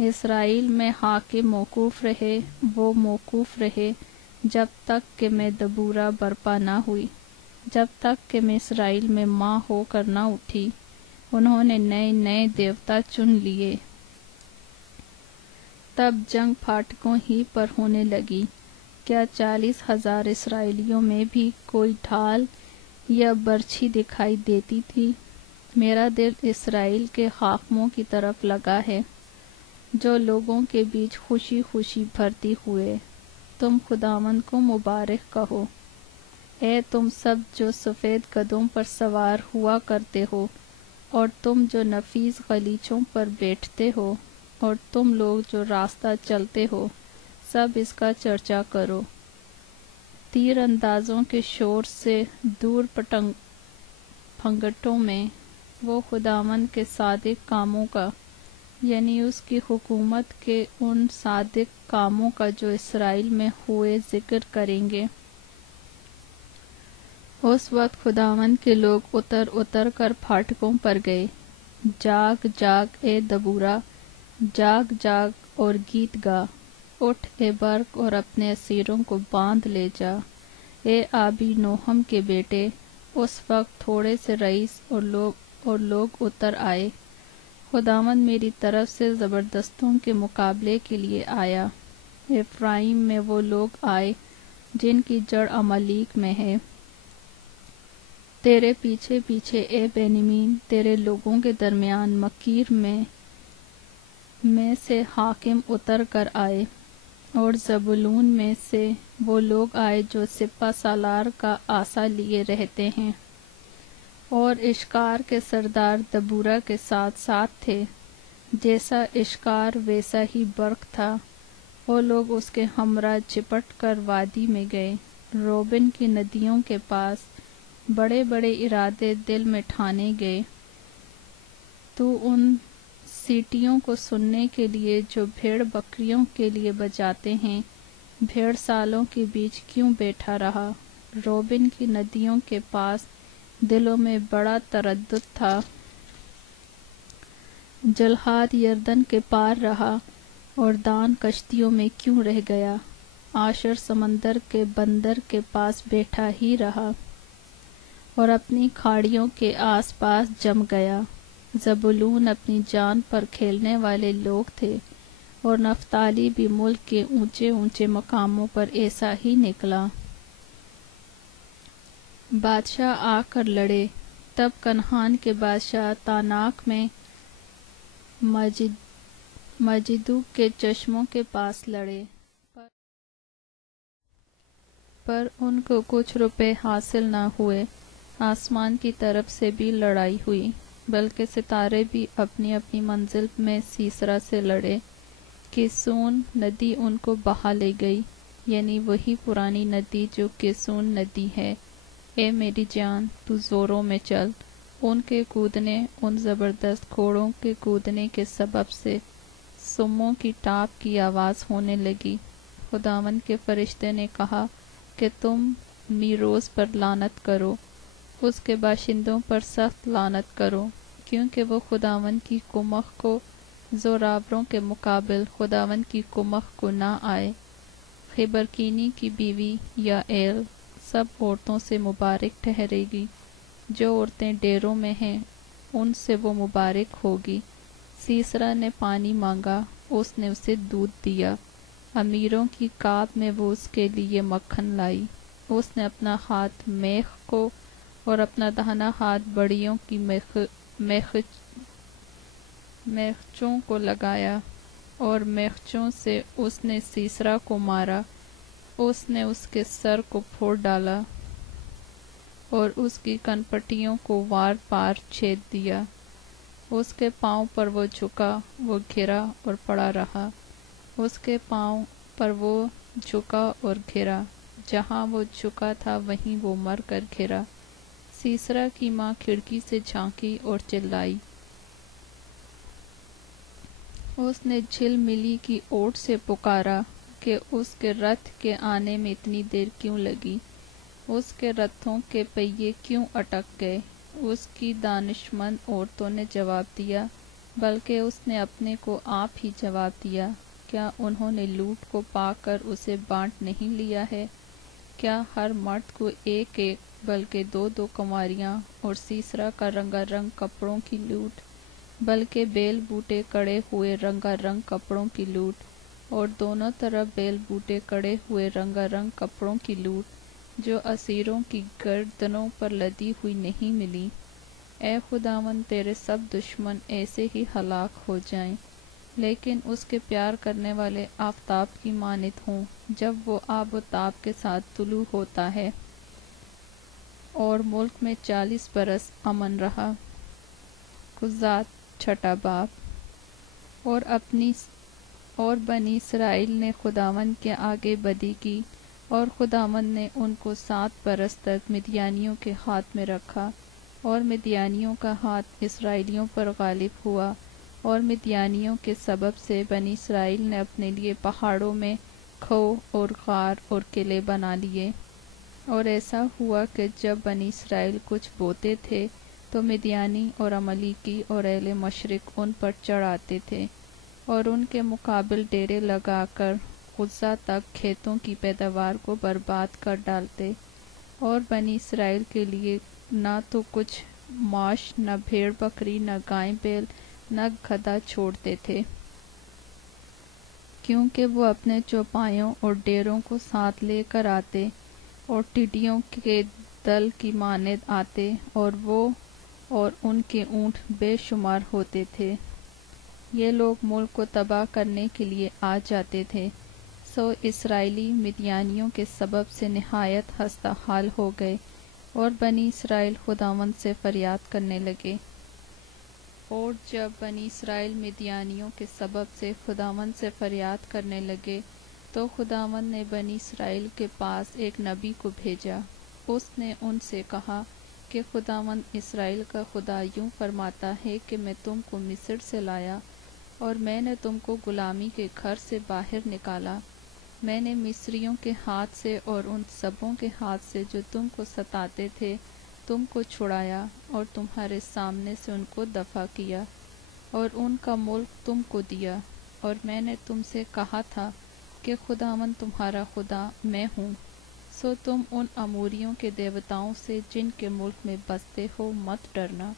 اسرائیل میں حاکم موقوف رہے، وہ موقوف رہے جب تک کہ میں دبورا برپا نہ ہوئی، جب تک کہ میں اسرائیل میں ماں ہو کر نہ اٹھی۔ انہوں نے نئے نئے دیوتا چن لیے۔ تب جنگ پھاٹکوں ہی پر ہونے لگی۔ کیا 40,000 اسرائیلیوں میں بھی کوئی ڈھال یا برچھی دکھائی دیتی تھی؟ میرا دل اسرائیل کے حاکموں کی طرف لگا ہے، جو لوگوں کے بیچ خوشی خوشی بھرتی ہوئے۔ تم خداوند کو مبارک کہو۔ اے تم سب جو سفید گدھوں پر سوار ہوا کرتے ہو، اور تم جو نفیس غلیچوں پر بیٹھتے ہو، اور تم لوگ جو راستہ چلتے ہو، سب اس کا چرچا کرو۔ تیر اندازوں کے شور سے دور پھنگٹوں میں وہ خداوند کے صادق کاموں کا، یعنی اس کی حکومت کے ان صادق کاموں کا جو اسرائیل میں ہوئے ذکر کریں گے۔ اس وقت خداوند کے لوگ اتر اتر کر پھاٹکوں پر گئے۔ جاگ جاگ اے دبورا، جاگ جاگ اور گیت گا، اٹھ اے برق اور اپنے اسیروں کو باندھ لے جا۔ اے آبی نوہم کے بیٹے، اس وقت تھوڑے سے رئیس اور لوگ اتر آئے۔ خداوند میری طرف سے زبردستوں کے مقابلے کے لیے آیا۔ افرائیم میں وہ لوگ آئے جن کی جڑ عمالیق میں ہے۔ تیرے پیچھے پیچھے اے بینیمین، تیرے لوگوں کے درمیان مکیر میں سے حاکم اتر کر آئے، اور زبولون میں سے وہ لوگ آئے جو سپہ سالار کا عصا لیے رہتے ہیں، اور اشکار کے سردار دبورا کے ساتھ ساتھ تھے۔ جیسا اشکار ویسا ہی برق تھا۔ وہ لوگ اس کے ہمراہ جھپٹ کر وادی میں گئے، روبن کی ندیوں کے پاس، بڑے بڑے ارادے دل میں ٹھانے گئے۔ تو ان سیٹیوں کو سننے کے لیے جو بھیڑ بکریوں کے لیے بجاتے ہیں، بھیڑ سالوں کے بیچ کیوں بیٹھا رہا؟ روبن کی ندیوں کے پاس دلوں میں بڑا تردد تھا۔ جلحاد یردن کے پار رہا، اور دان کشتیوں میں کیوں رہ گیا؟ آشر سمندر کے بندر کے پاس بیٹھا ہی رہا، اور اپنی کھاڑیوں کے آس پاس جم گیا۔ زبولون اپنی جان پر کھیلنے والے لوگ تھے، اور نفتالی بھی ملک کے اونچے اونچے مقاموں پر ایسا ہی نکلا۔ بادشاہ آ کر لڑے، تب کنعان کے بادشاہ تاناک میں مجدو کے چشموں کے پاس لڑے، پر ان کو کچھ روپے حاصل نہ ہوئے۔ آسمان کی طرف سے بھی لڑائی ہوئی، بلکہ ستارے بھی اپنی اپنی منزل میں سیسرا سے لڑے۔ کیسون ندی ان کو بہا لے گئی، یعنی وہی پرانی ندی جو کیسون ندی ہے۔ اے میری جان، تو زوروں میں چل۔ ان کے کودنے، ان زبردست گھوڑوں کے کودنے کے سبب سے سموں کی ٹاپ کی آواز ہونے لگی۔ خداوند کے فرشتے نے کہا کہ تم میروز پر لعنت کرو، اس کے باشندوں پر سخت لعنت کرو، کیونکہ وہ خداوند کی کمک کو زوراوروں کے مقابل خداوند کی کمک کو نہ آئے۔ خبرکینی کی بیوی یائل سب عورتوں سے مبارک ٹھہرے گی، جو عورتیں ڈیروں میں ہیں ان سے وہ مبارک ہوگی۔ سیسرا نے پانی مانگا، اس نے اسے دودھ دیا۔ امیروں کی کات میں وہ اس کے لیے مکھن لائی۔ اس نے اپنا ہاتھ میخ کو اور اپنا داہنا ہاتھ بڑیوں کی میخچوں کو لگایا، اور میخچوں سے اس نے سیسرا کو مارا۔ اس نے اس کے سر کو پھوڑ ڈالا اور اس کی کنپٹیوں کو وار پار چھید دیا۔ اس کے پاؤں پر وہ جھکا، وہ گرا اور پڑا رہا۔ اس کے پاؤں پر وہ جھکا اور گرا، جہاں وہ جھکا تھا وہیں وہ مر کر گرا۔ سیسرا کی ماں کھڑکی سے جھانکی اور چلائی۔ اس نے جھل ملی کی اوٹ سے پکارا کہ اس کے رتھ کے آنے میں اتنی دیر کیوں لگی؟ اس کے رتھوں کے پہیے کیوں اٹک گئے؟ اس کی دانشمند عورتوں نے جواب دیا، بلکہ اس نے اپنے کو آپ ہی جواب دیا۔ کیا انہوں نے لوٹ کو پا کر اسے بانٹ نہیں لیا ہے؟ کیا ہر مرد کو ایک ایک بلکہ دو دو کنواریاں، اور سیسرا کا رنگا رنگ کپڑوں کی لوٹ، بلکہ بیل بوٹے کڑے ہوئے رنگا رنگ کپڑوں کی لوٹ، اور دونوں طرف بیل بوٹے کڑے ہوئے رنگا رنگ کپڑوں کی لوٹ، جو اسیروں کی گردنوں پر لدی ہوئی نہیں ملی؟ اے خداوند، تیرے سب دشمن ایسے ہی ہلاک ہو جائیں، لیکن اس کے پیار کرنے والے آفتاب کی مانند ہوں، جب وہ آب و تاب کے ساتھ طلوع ہوتا ہے۔ اور ملک میں 40 برس امن رہا۔ قضات چھٹا باب۔ اور بنی اسرائیل نے خداوند کے آگے بدی کی، اور خداوند نے ان کو 7 برس تک مدیانیوں کے ہاتھ میں رکھا، اور مدیانیوں کا ہاتھ اسرائیلیوں پر غالب ہوا، اور مدیانیوں کے سبب سے بنی اسرائیل نے اپنے لیے پہاڑوں میں کھو اور غار اور قلعے بنا لیے۔ اور ایسا ہوا کہ جب بنی اسرائیل کچھ بوتے تھے تو مدیانی اور عملیکی اور اہل مشرق ان پر چڑھ آتے تھے، اور ان کے مقابل ڈیرے لگا کر غزہ تک کھیتوں کی پیداوار کو برباد کر ڈالتے، اور بنی اسرائیل کے لیے نہ تو کچھ معاش، نہ بھیڑ بکری، نہ گائے بیل، نہ گدھا چھوڑتے تھے، کیونکہ وہ اپنے چوپایوں اور ڈیروں کو ساتھ لے کر آتے، اور ٹڈیوں کے دل کی مانند آتے، اور وہ اور ان کے اونٹ بے شمار ہوتے تھے۔ یہ لوگ ملک کو تباہ کرنے کے لیے آ جاتے تھے، سو اسرائیلی مدیانیوں کے سبب سے نہایت خستہ حال ہو گئے، اور بنی اسرائیل خداوند سے فریاد کرنے لگے۔ اور جب بنی اسرائیل مدیانیوں کے سبب سے خداوند سے فریاد کرنے لگے، تو خداوند نے بنی اسرائیل کے پاس ایک نبی کو بھیجا۔ اس نے ان سے کہا کہ خداوند اسرائیل کا خدا یوں فرماتا ہے کہ میں تم کو مصر سے لایا، اور میں نے تم کو غلامی کے گھر سے باہر نکالا۔ میں نے مصریوں کے ہاتھ سے اور ان سبوں کے ہاتھ سے جو تم کو ستاتے تھے تم کو چھڑایا، اور تمہارے سامنے سے ان کو دفع کیا، اور ان کا ملک تم کو دیا۔ اور میں نے تم سے کہا تھا کہ خداوند تمہارا خدا میں ہوں، سو تم ان اموریوں کے دیوتاؤں سے جن کے ملک میں بستے ہو مت ڈرنا،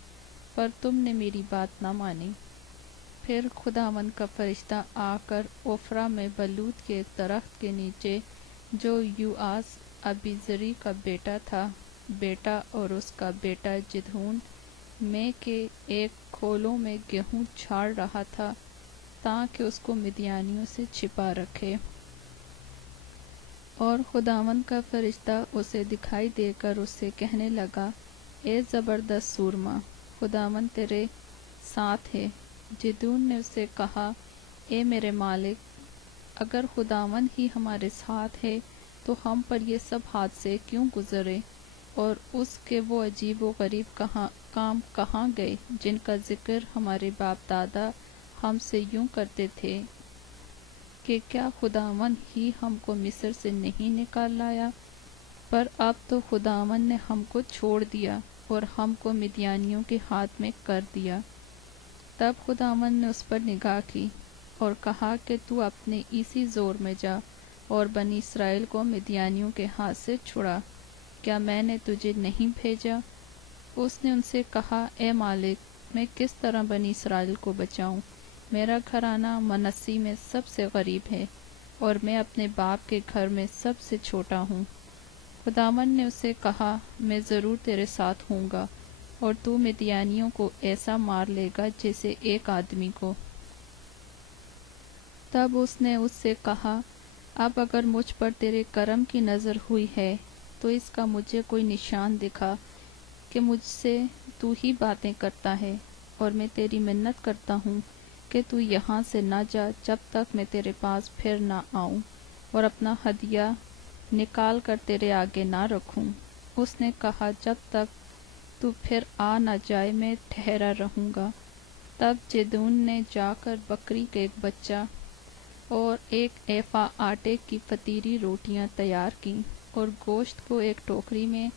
پر تم نے میری بات نہ مانی۔ پھر خداوند کا فرشتہ آ کر اوفرا میں بلوت کے ایک درخت کے نیچے جو یوآس ابیزری کا بیٹا اور اس کا بیٹا جدعون میں کے ایک کھولوں میں گیہوں جھاڑ رہا تھا تاکہ اس کو مدیانیوں سے چھپا رکھے۔ اور خداوند کا فرشتہ اسے دکھائی دے کر اس سے کہنے لگا، اے زبردست سورما، خداوند تیرے ساتھ ہے۔ جدعون نے اسے کہا، اے میرے مالک، اگر خداوند ہی ہمارے ساتھ ہے تو ہم پر یہ سب حادثے کیوں گزرے، اور اس کے وہ عجیب و غریب کام کہاں گئے جن کا ذکر ہمارے باپ دادا ہم سے یوں کرتے تھے کہ کیا خداوند ہی ہم کو مصر سے نہیں نکال لایا؟ پر اب تو خداوند نے ہم کو چھوڑ دیا اور ہم کو مدیانیوں کے ہاتھ میں کر دیا۔ تب خداوند نے اس پر نگاہ کی اور کہا کہ تو اپنے اسی زور میں جا اور بنی اسرائیل کو مدیانیوں کے ہاتھ سے چھڑا، کیا میں نے تجھے نہیں بھیجا؟ اس نے ان سے کہا، اے مالک، میں کس طرح بنی اسرائیل کو بچاؤں؟ میرا گھرانہ منسی میں سب سے غریب ہے اور میں اپنے باپ کے گھر میں سب سے چھوٹا ہوں۔ خداوند نے اسے کہا، میں ضرور تیرے ساتھ ہوں گا اور تو مدیانیوں کو ایسا مار لے گا جیسے ایک آدمی کو۔ تب اس نے اس سے کہا، اب اگر مجھ پر تیرے کرم کی نظر ہوئی ہے تو اس کا مجھے کوئی نشان دکھا کہ مجھ سے تو ہی باتیں کرتا ہے، اور میں تیری منت کرتا ہوں کہ تو یہاں سے نہ جا جب تک میں تیرے پاس پھر نہ آؤں اور اپنا ہدیہ نکال کر تیرے آگے نہ رکھوں۔ اس نے کہا، جب تک تو پھر آ نہ جائے میں ٹھہرا رہوں گا۔ تب جدعون نے جا کر بکری کے ایک بچہ اور ایک ایفا آٹے کی فطیری روٹیاں تیار کیں اور گوشت کو ایک ٹوکری میں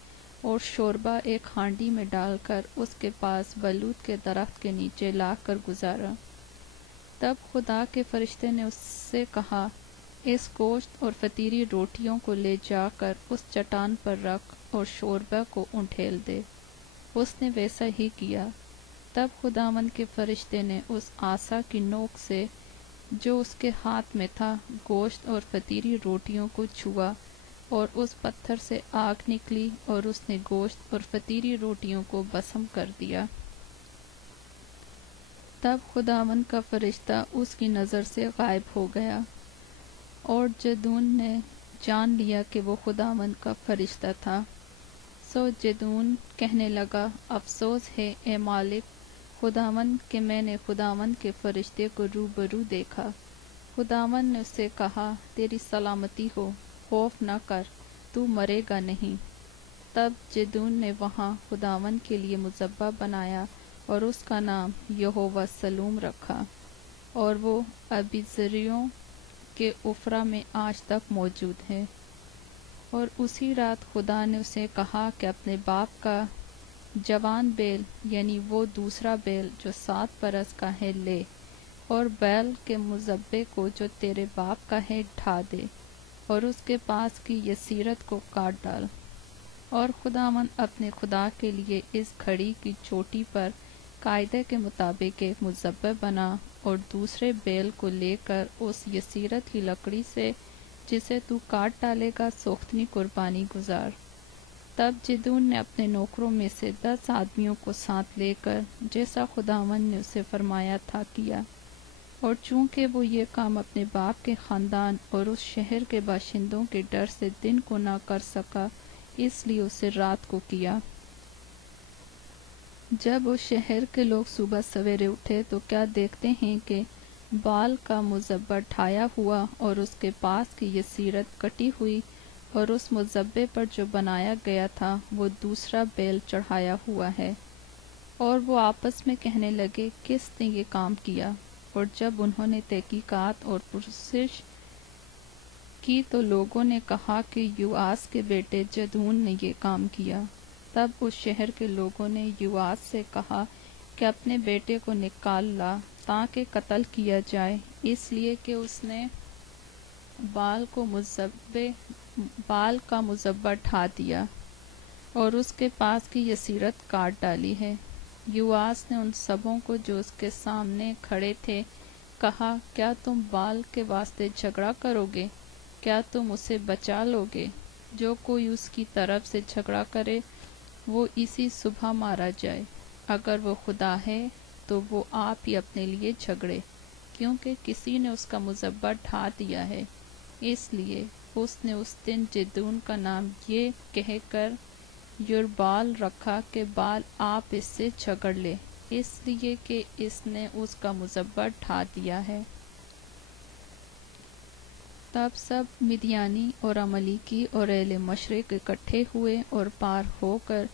اور شوربہ ایک ہانڈی میں ڈال کر اس کے پاس بلوت کے درخت کے نیچے لا کر گزارا۔ تب خدا کے فرشتے نے اس سے کہا، اس گوشت اور فطیری روٹیوں کو لے جا کر اس چٹان پر رکھ اور شوربہ کو انٹھیل دے۔ اس نے ویسا ہی کیا۔ تب خداوند کے فرشتے نے اس عصا کی نوک سے جو اس کے ہاتھ میں تھا گوشت اور فطیری روٹیوں کو چھوا، اور اس پتھر سے آگ نکلی اور اس نے گوشت اور فطیری روٹیوں کو بسم کر دیا۔ تب خداوند کا فرشتہ اس کی نظر سے غائب ہو گیا، اور جدعون نے جان لیا کہ وہ خداوند کا فرشتہ تھا۔ سو جدعون کہنے لگا، افسوس ہے اے مالک خداوند کہ میں نے خداوند کے فرشتے کو روبرو دیکھا۔ خداوند نے اس سے کہا، تیری سلامتی ہو، خوف نہ کر، تو مرے گا نہیں۔ تب جدعون نے وہاں خداوند کے لیے مذبح بنایا اور اس کا نام یہوہ سلوم رکھا، اور وہ ابیزریوں کے اوفرا میں آج تک موجود ہے۔ اور اسی رات خدا نے اسے کہا کہ اپنے باپ کا جوان بیل، یعنی وہ دوسرا بیل جو 7 برس کا ہے، لے اور بیل کے مذبح کو جو تیرے باپ کا ہے ڈھا دے، اور اس کے پاس کی یسیرت کو کاٹ ڈال۔ اور خداوند اپنے خدا کے لیے اس گھڑی کی چوٹی پر قاعدے کے مطابق ایک مذبح بنا، اور دوسرے بیل کو لے کر اس یسیرت کی لکڑی سے جسے تو کاٹ ڈالے گا سوختنی قربانی گزار۔ تب جدعون نے اپنے نوکروں میں سے 10 آدمیوں کو ساتھ لے کر جیسا خداوند نے اسے فرمایا تھا کیا، اور چونکہ وہ یہ کام اپنے باپ کے خاندان اور اس شہر کے باشندوں کے ڈر سے دن کو نہ کر سکا، اس لیے اسے رات کو کیا۔ جب اس شہر کے لوگ صبح سویرے اٹھے تو کیا دیکھتے ہیں کہ بال کا مذبح ڈھایا ہوا اور اس کے پاس کی یسیرت کٹی ہوئی، اور اس مذبح پر جو بنایا گیا تھا وہ دوسرا بیل چڑھایا ہوا ہے۔ اور وہ آپس میں کہنے لگے، کس نے یہ کام کیا؟ اور جب انہوں نے تحقیقات اور پرسش کی تو لوگوں نے کہا کہ یوآس کے بیٹے جدعون نے یہ کام کیا۔ تب اس شہر کے لوگوں نے یوآس سے کہا کہ اپنے بیٹے کو نکال لا تاکہ قتل کیا جائے، اس لیے کہ اس نے بال کا مذبح ڈھا دیا اور اس کے پاس کی یسیرت کاٹ ڈالی ہے۔ یواس نے ان سبوں کو جو اس کے سامنے کھڑے تھے کہا، کیا تم بال کے واسطے جھگڑا کرو گے؟ کیا تم اسے بچا لو گے؟ جو کوئی اس کی طرف سے جھگڑا کرے وہ اسی صبح مارا جائے۔ اگر وہ خدا ہے تو وہ آپ ہی اپنے لیے جھگڑے، کیونکہ کسی نے اس کا مذبح ڈھا دیا ہے۔ اس لیے اس نے اس دن جدون کا نام یہ کہہ کر یربال رکھا کہ بال آپ اس سے جھگڑ لے، اس لیے کہ اس نے اس کا مذبح ڈھا دیا ہے۔ تب سب مدیانی اور عملیکی اور اہل مشرق اکٹھے ہوئے اور پار ہو کر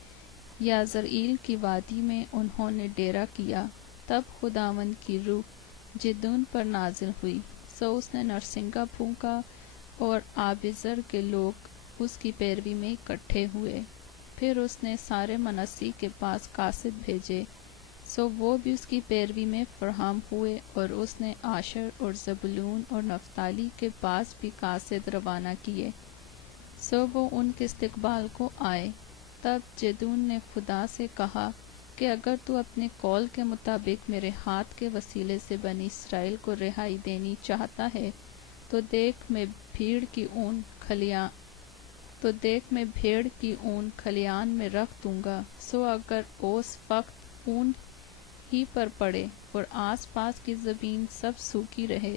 یازرعیل کی وادی میں انہوں نے ڈیرا کیا۔ تب خداوند کی روح جدون پر نازل ہوئی، سو اس نے نرسنگا پھونکا اور آبیزر کے لوگ اس کی پیروی میں اکٹھے ہوئے۔ پھر اس نے سارے منسی کے پاس قاصد بھیجے، سو وہ بھی اس کی پیروی میں فراہم ہوئے، اور اس نے آشر اور زبولون اور نفتالی کے پاس بھی قاصد روانہ کیے، سو وہ ان کے استقبال کو آئے۔ تب جدون نے خدا سے کہا کہ اگر تو اپنے قول کے مطابق میرے ہاتھ کے وسیلے سے بنی اسرائیل کو رہائی دینی چاہتا ہے تو دیکھ میں بھیڑ کی اون کھلیان میں رکھ دوں گا، سو اگر اوس وقت اون ہی پر پڑے اور آس پاس کی زمین سب سوکھی رہے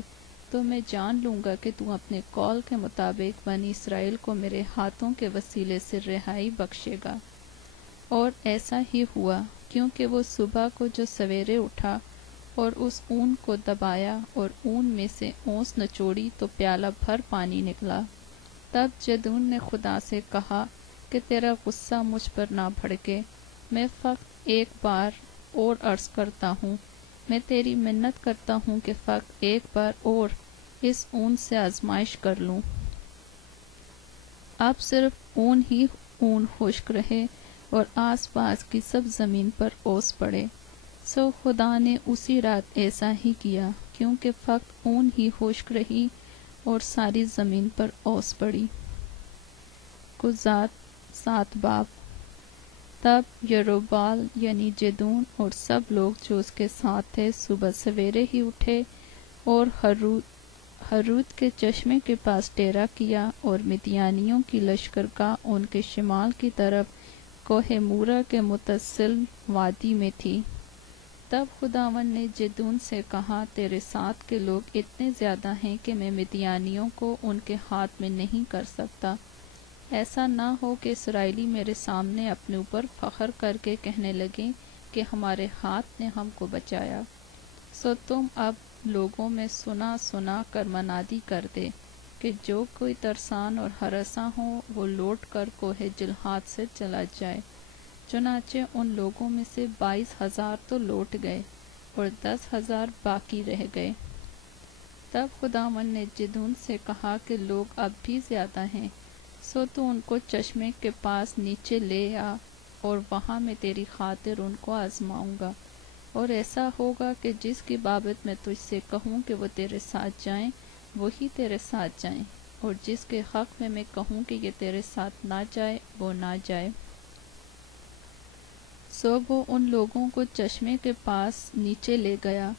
تو میں جان لوں گا کہ تو اپنے قول کے مطابق بنی اسرائیل کو میرے ہاتھوں کے وسیلے سے رہائی بخشے گا۔ اور ایسا ہی ہوا، کیونکہ وہ صبح کو جو سویرے اٹھا اور اس اون کو دبایا اور اون میں سے اوس نچوڑی تو پیالہ بھر پانی نکلا۔ تب جدون نے خدا سے کہا کہ تیرا غصہ مجھ پر نہ بھڑکے، میں فقط ایک بار اور عرض کرتا ہوں، میں تیری منت کرتا ہوں کہ فقط ایک بار اور اس اون سے آزمائش کر لوں۔ اب صرف اون ہی اون خشک رہے اور آس پاس کی سب زمین پر اوس پڑے۔ سو خدا نے اسی رات ایسا ہی کیا، کیونکہ فقط اون ہی خشک رہی اور ساری زمین پر اوس پڑی۔ قضات 7 باب۔ تب یروبال یعنی جدون اور سب لوگ جو اس کے ساتھ تھے صبح سویرے ہی اٹھے اور ہرود کے چشمے کے پاس ڈیرا کیا، اور مدیانیوں کی لشکرگاہ ان کے شمال کی طرف کوہ مورا کے متصل وادی میں تھی۔ تب خداوند نے جدون سے کہا، تیرے ساتھ کے لوگ اتنے زیادہ ہیں کہ میں مدیانیوں کو ان کے ہاتھ میں نہیں کر سکتا۔ ایسا نہ ہو کہ اسرائیلی میرے سامنے اپنے اوپر فخر کر کے کہنے لگیں کہ ہمارے ہاتھ نے ہم کو بچایا۔ سو تم اب لوگوں میں سنا کر منادی کر دے کہ جو کوئی ترسان اور ہراساں ہو وہ لوٹ کر کوہ جلحاد سے چلا جائے۔ چنانچہ ان لوگوں میں سے 22,000 تو لوٹ گئے اور 10,000 باقی رہ گئے۔ تب خداوند نے جدون سے کہا کہ لوگ اب بھی زیادہ ہیں، سو تو ان کو چشمے کے پاس نیچے لے آ، اور وہاں میں تیری خاطر ان کو آزماؤں گا، اور ایسا ہوگا کہ جس کی بابت میں تجھ سے کہوں کہ وہ تیرے ساتھ جائیں وہی تیرے ساتھ جائیں، اور جس کے حق میں کہوں کہ یہ تیرے ساتھ نہ جائے وہ نہ جائے۔ سو وہ ان لوگوں کو چشمے کے پاس نیچے لے گیا،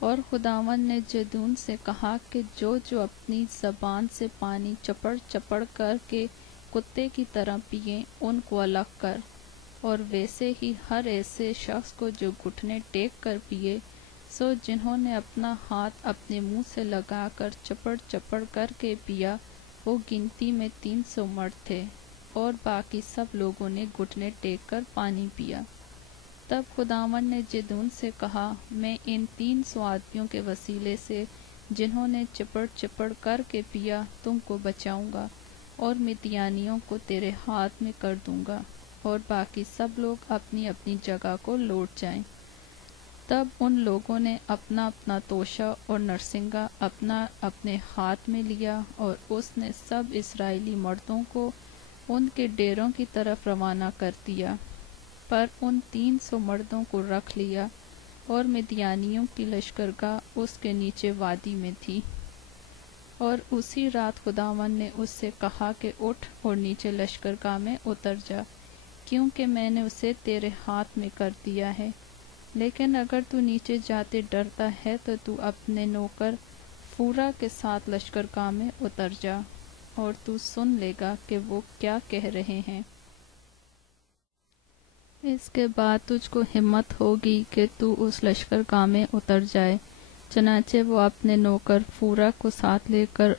اور خداوند نے جدون سے کہا کہ جو اپنی زبان سے پانی چپڑ چپڑ کر کے کتے کی طرح پیئیں ان کو الگ کر، اور ویسے ہی ہر ایسے شخص کو جو گھٹنے ٹیک کر پیے۔ سو جنہوں نے اپنا ہاتھ اپنے منہ سے لگا کر چپڑ چپڑ کر کے پیا وہ گنتی میں 300 مرد تھے، اور باقی سب لوگوں نے گھٹنے ٹیک کر پانی پیا۔ تب خداوند نے جدون سے کہا، میں ان 300 آدمیوں کے وسیلے سے جنہوں نے چپڑ چپڑ کر کے پیا تم کو بچاؤں گا، اور مدیانیوں کو تیرے ہاتھ میں کر دوں گا، اور باقی سب لوگ اپنی اپنی جگہ کو لوٹ جائیں۔ تب ان لوگوں نے اپنا اپنا توشہ اور نرسنگا اپنے ہاتھ میں لیا، اور اس نے سب اسرائیلی مردوں کو ان کے ڈیروں کی طرف روانہ کر دیا، پر ان 300 مردوں کو رکھ لیا، اور مدیانیوں کی لشکرگاہ اس کے نیچے وادی میں تھی۔ اور اسی رات خداوند نے اس سے کہا کہ اٹھ اور نیچے لشکرگاہ میں اتر جا، کیونکہ میں نے اسے تیرے ہاتھ میں کر دیا ہے۔ لیکن اگر تو نیچے جاتے ڈرتا ہے تو تو اپنے نوکر فورا کے ساتھ لشکر گاہ میں اتر جا، اور تو سن لے گا کہ وہ کیا کہہ رہے ہیں۔ اس کے بعد تجھ کو ہمت ہوگی کہ تو اس لشکر گاہ میں اتر جائے۔ چنانچہ وہ اپنے نوکر فورا کو ساتھ لے کر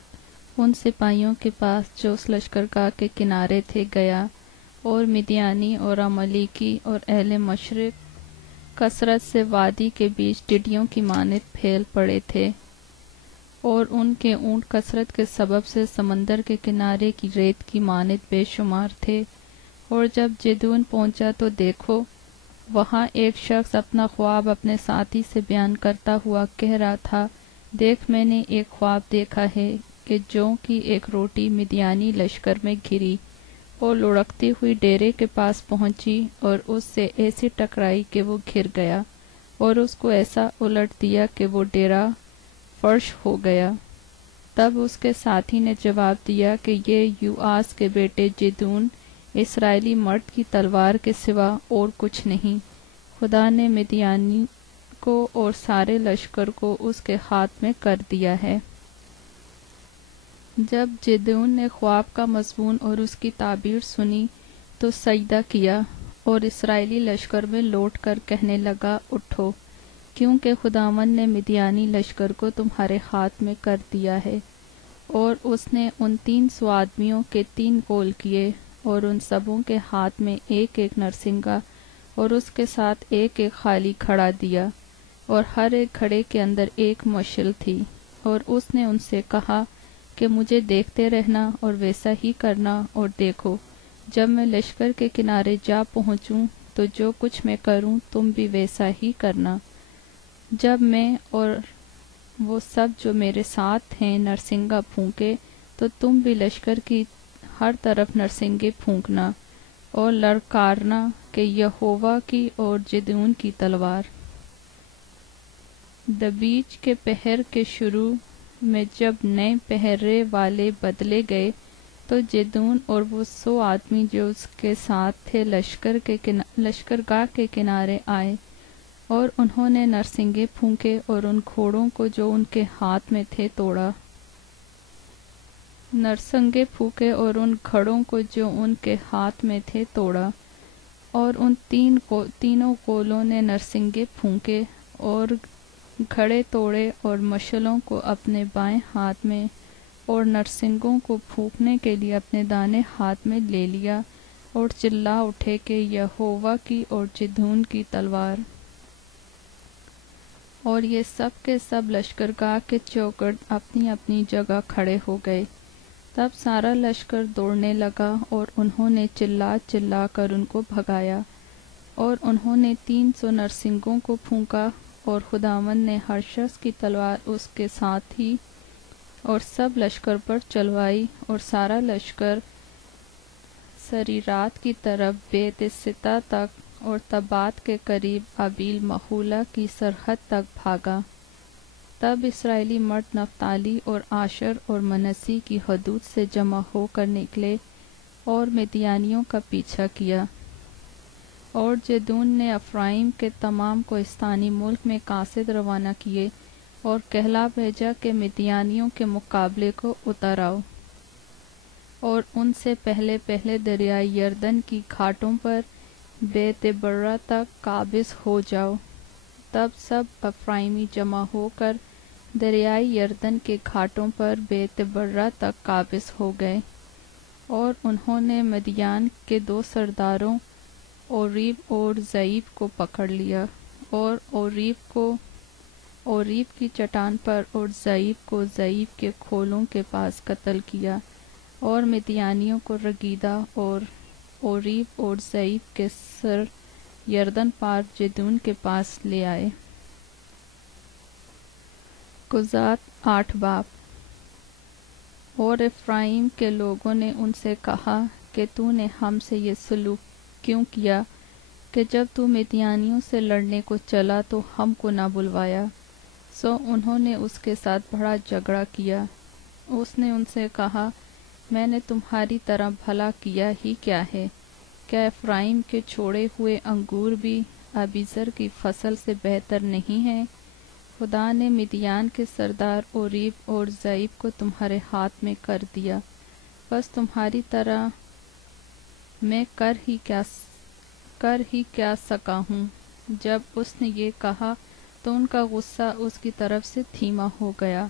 ان سپاہیوں کے پاس جو اس لشکر گاہ کے کنارے تھے گیا، اور مدیانی اور عملیکی اور اہل مشرق کثرت سے وادی کے بیچ ٹڈیوں کی مانند پھیل پڑے تھے، اور ان کے اونٹ کثرت کے سبب سے سمندر کے کنارے کی ریت کی مانند بے شمار تھے۔ اور جب جدون پہنچا تو دیکھو، وہاں ایک شخص اپنا خواب اپنے ساتھی سے بیان کرتا ہوا کہہ رہا تھا، دیکھ میں نے ایک خواب دیکھا ہے کہ جوں کی ایک روٹی مدیانی لشکر میں گری اور لڑکتی ہوئی ڈیرے کے پاس پہنچی اور اس سے ایسی ٹکرائی کہ وہ گر گیا، اور اس کو ایسا الٹ دیا کہ وہ ڈیرا فرش ہو گیا۔ تب اس کے ساتھی نے جواب دیا کہ یہ یوآس کے بیٹے جدون اسرائیلی مرد کی تلوار کے سوا اور کچھ نہیں، خدا نے مدیانی کو اور سارے لشکر کو اس کے ہاتھ میں کر دیا ہے۔ جب جدون نے خواب کا مضمون اور اس کی تعبیر سنی تو سجدہ کیا، اور اسرائیلی لشکر میں لوٹ کر کہنے لگا، اٹھو، کیونکہ خداوند نے مدیانی لشکر کو تمہارے ہاتھ میں کر دیا ہے۔ اور اس نے ان 300 آدمیوں کے 3 گول کیے، اور ان سبوں کے ہاتھ میں ایک ایک نرسنگا اور اس کے ساتھ ایک ایک خالی کھڑا دیا، اور ہر ایک گھڑے کے اندر ایک مشل تھی۔ اور اس نے ان سے کہا کہ مجھے دیکھتے رہنا اور ویسا ہی کرنا، اور دیکھو، جب میں لشکر کے کنارے جا پہنچوں تو جو کچھ میں کروں تم بھی ویسا ہی کرنا۔ جب میں اور وہ سب جو میرے ساتھ ہیں نرسنگا پھونکے تو تم بھی لشکر کی ہر طرف نرسنگے پھونکنا اور لڑکارنا کہ یہوہ کی اور جدون کی تلوار۔ دبیج کے پہر کے شروع میں جب نئے پہرے والے بدلے گئے تو جدون اور وہ 100 آدمی جو اس کے ساتھ تھے لشکر گاہ کے کنارے آئے، اور انہوں نے نرسنگے پھونکے اور ان گھوڑوں کو جو ان کے ہاتھ میں تھے توڑا۔ نرسنگے پھونکے اور ان گھڑوں کو جو ان کے ہاتھ میں تھے توڑا، اور ان تینوں گولوں نے نرسنگے پھونکے اور گھڑے توڑے، اور مشلوں کو اپنے بائیں ہاتھ میں اور نرسنگوں کو پھونکنے کے لیے اپنے دانے ہاتھ میں لے لیا، اور چلا اٹھے کہ یہوہ کی اور جدون کی تلوار۔ اور یہ سب کے سب لشکر گاہ کے چوگرد اپنی اپنی جگہ کھڑے ہو گئے۔ تب سارا لشکر دوڑنے لگا، اور انہوں نے چلا چلا کر ان کو بھگایا، اور انہوں نے 300 نرسنگوں کو پھونکا، اور خداوند نے ہر شخص کی تلوار اس کے ساتھ ہی اور سب لشکر پر چلوائی، اور سارا لشکر سریرات کی طرف بیت ستا تک اور تبات کے قریب ابیل محولہ کی سرحد تک بھاگا۔ تب اسرائیلی مرد نفتالی اور آشر اور منسی کی حدود سے جمع ہو کر نکلے اور مدیانیوں کا پیچھا کیا۔ اور جدون نے افرائیم کے تمام کوہستانی ملک میں قاصد روانہ کیے اور کہلا بھیجا کہ مدیانیوں کے مقابلے کو اتر آؤ، اور ان سے پہلے پہلے دریائے یردن کی گھاٹوں پر بیت برہ تک قابض ہو جاؤ۔ تب سب افرائیمی جمع ہو کر دریائے یردن کے گھاٹوں پر بیت برہ تک قابض ہو گئے، اور انہوں نے مدیان کے 2 سرداروں اوریب اور زئیب کو پکڑ لیا، اور اوریب کی چٹان پر اور زئیب کو زئیب کے کھولوں کے پاس قتل کیا، اور مدیانیوں کو رگیدہ اور اوریب اور زئیب کے سر یردن پار جدون کے پاس لے آئے۔ قضات 8 باب۔ اور افرائیم کے لوگوں نے ان سے کہا کہ تو نے ہم سے یہ سلوک کیوں کیا کہ جب تو مدیانیوں سے لڑنے کو چلا تو ہم کو نہ بلوایا؟ سو انہوں نے اس کے ساتھ بڑا جھگڑا کیا۔ اس نے ان سے کہا، میں نے تمہاری طرح بھلا کیا ہی کیا ہے؟ کیا افرائیم کے چھوڑے ہوئے انگور بھی ابیزر کی فصل سے بہتر نہیں ہے؟ خدا نے مدیان کے سردار اوریب اور زیب کو تمہارے ہاتھ میں کر دیا، بس تمہاری طرح میں کر ہی کیا سکا ہوں۔ جب اس نے یہ کہا تو ان کا غصہ اس کی طرف سے دھیما ہو گیا۔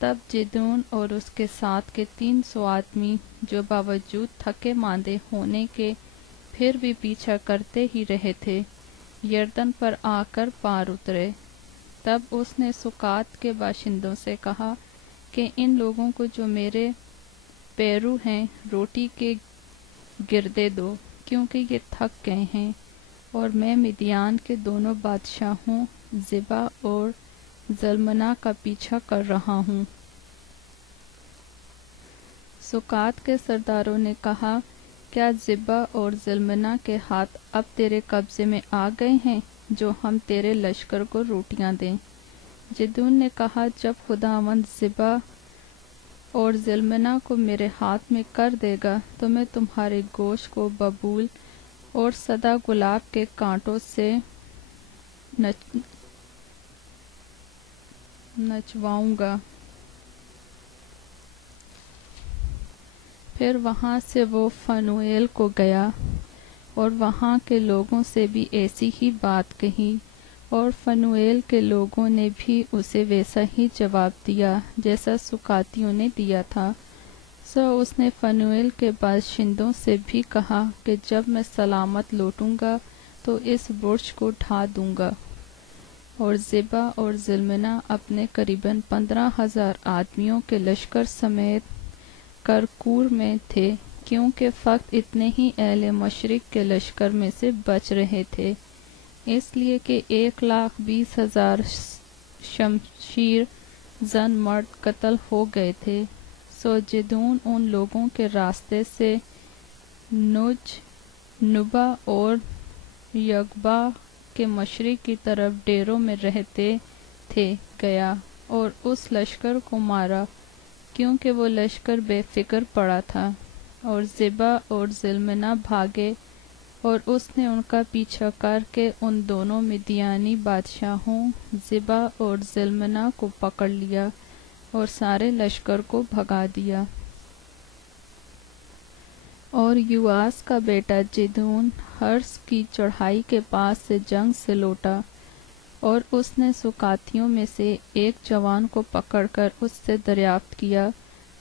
تب جدعون اور اس کے ساتھ کے 300 آدمی، جو باوجود تھکے ماندے ہونے کے پھر بھی پیچھا کرتے ہی رہے تھے، یردن پر آ کر پار اترے۔ تب اس نے سکات کے باشندوں سے کہا کہ ان لوگوں کو جو میرے پیرو ہیں روٹی کے گردے دو، کیونکہ یہ تھک گئے ہیں، اور میں مدیان کے دونوں بادشاہوں زبا اور زلمنا کا پیچھا کر رہا ہوں۔ سکات کے سرداروں نے کہا، کیا زبا اور زلمنا کے ہاتھ اب تیرے قبضے میں آ گئے ہیں جو ہم تیرے لشکر کو روٹیاں دیں؟ جدعون نے کہا، جب خداوند زبا اور زلمنا کو میرے ہاتھ میں کر دے گا تو میں تمہارے گوشت کو ببول اور سدا گلاب کے کانٹوں سے نچواؤں گا۔ پھر وہاں سے وہ فنویل کو گیا اور وہاں کے لوگوں سے بھی ایسی ہی بات کہی، اور فنویل کے لوگوں نے بھی اسے ویسا ہی جواب دیا جیسا سکاتیوں نے دیا تھا۔ سو اس نے فنویل کے باشندوں سے بھی کہا کہ جب میں سلامت لوٹوں گا تو اس برج کو ڈھا دوں گا۔ اور زبا اور زلمنا اپنے قریباً 15,000 آدمیوں کے لشکر سمیت کرکور میں تھے، کیونکہ فقط اتنے ہی اہل مشرق کے لشکر میں سے بچ رہے تھے، اس لیے کہ 1,20,000 شمشیر زن مرد قتل ہو گئے تھے۔ سو جدعون ان لوگوں کے راستے سے نج، نبا اور یگبا کے مشرق کی طرف ڈیروں میں رہتے تھے گیا اور اس لشکر کو مارا، کیونکہ وہ لشکر بے فکر پڑا تھا، اور زبا اور زلمنا بھاگے، اور اس نے ان کا پیچھا کر کے ان دونوں مدیانی بادشاہوں زبا اور زلمنا کو پکڑ لیا اور سارے لشکر کو بھگا دیا۔ اور یواس کا بیٹا جدعون ہرس کی چڑھائی کے پاس سے جنگ سے لوٹا، اور اس نے سکاتیوں میں سے ایک جوان کو پکڑ کر اس سے دریافت کیا۔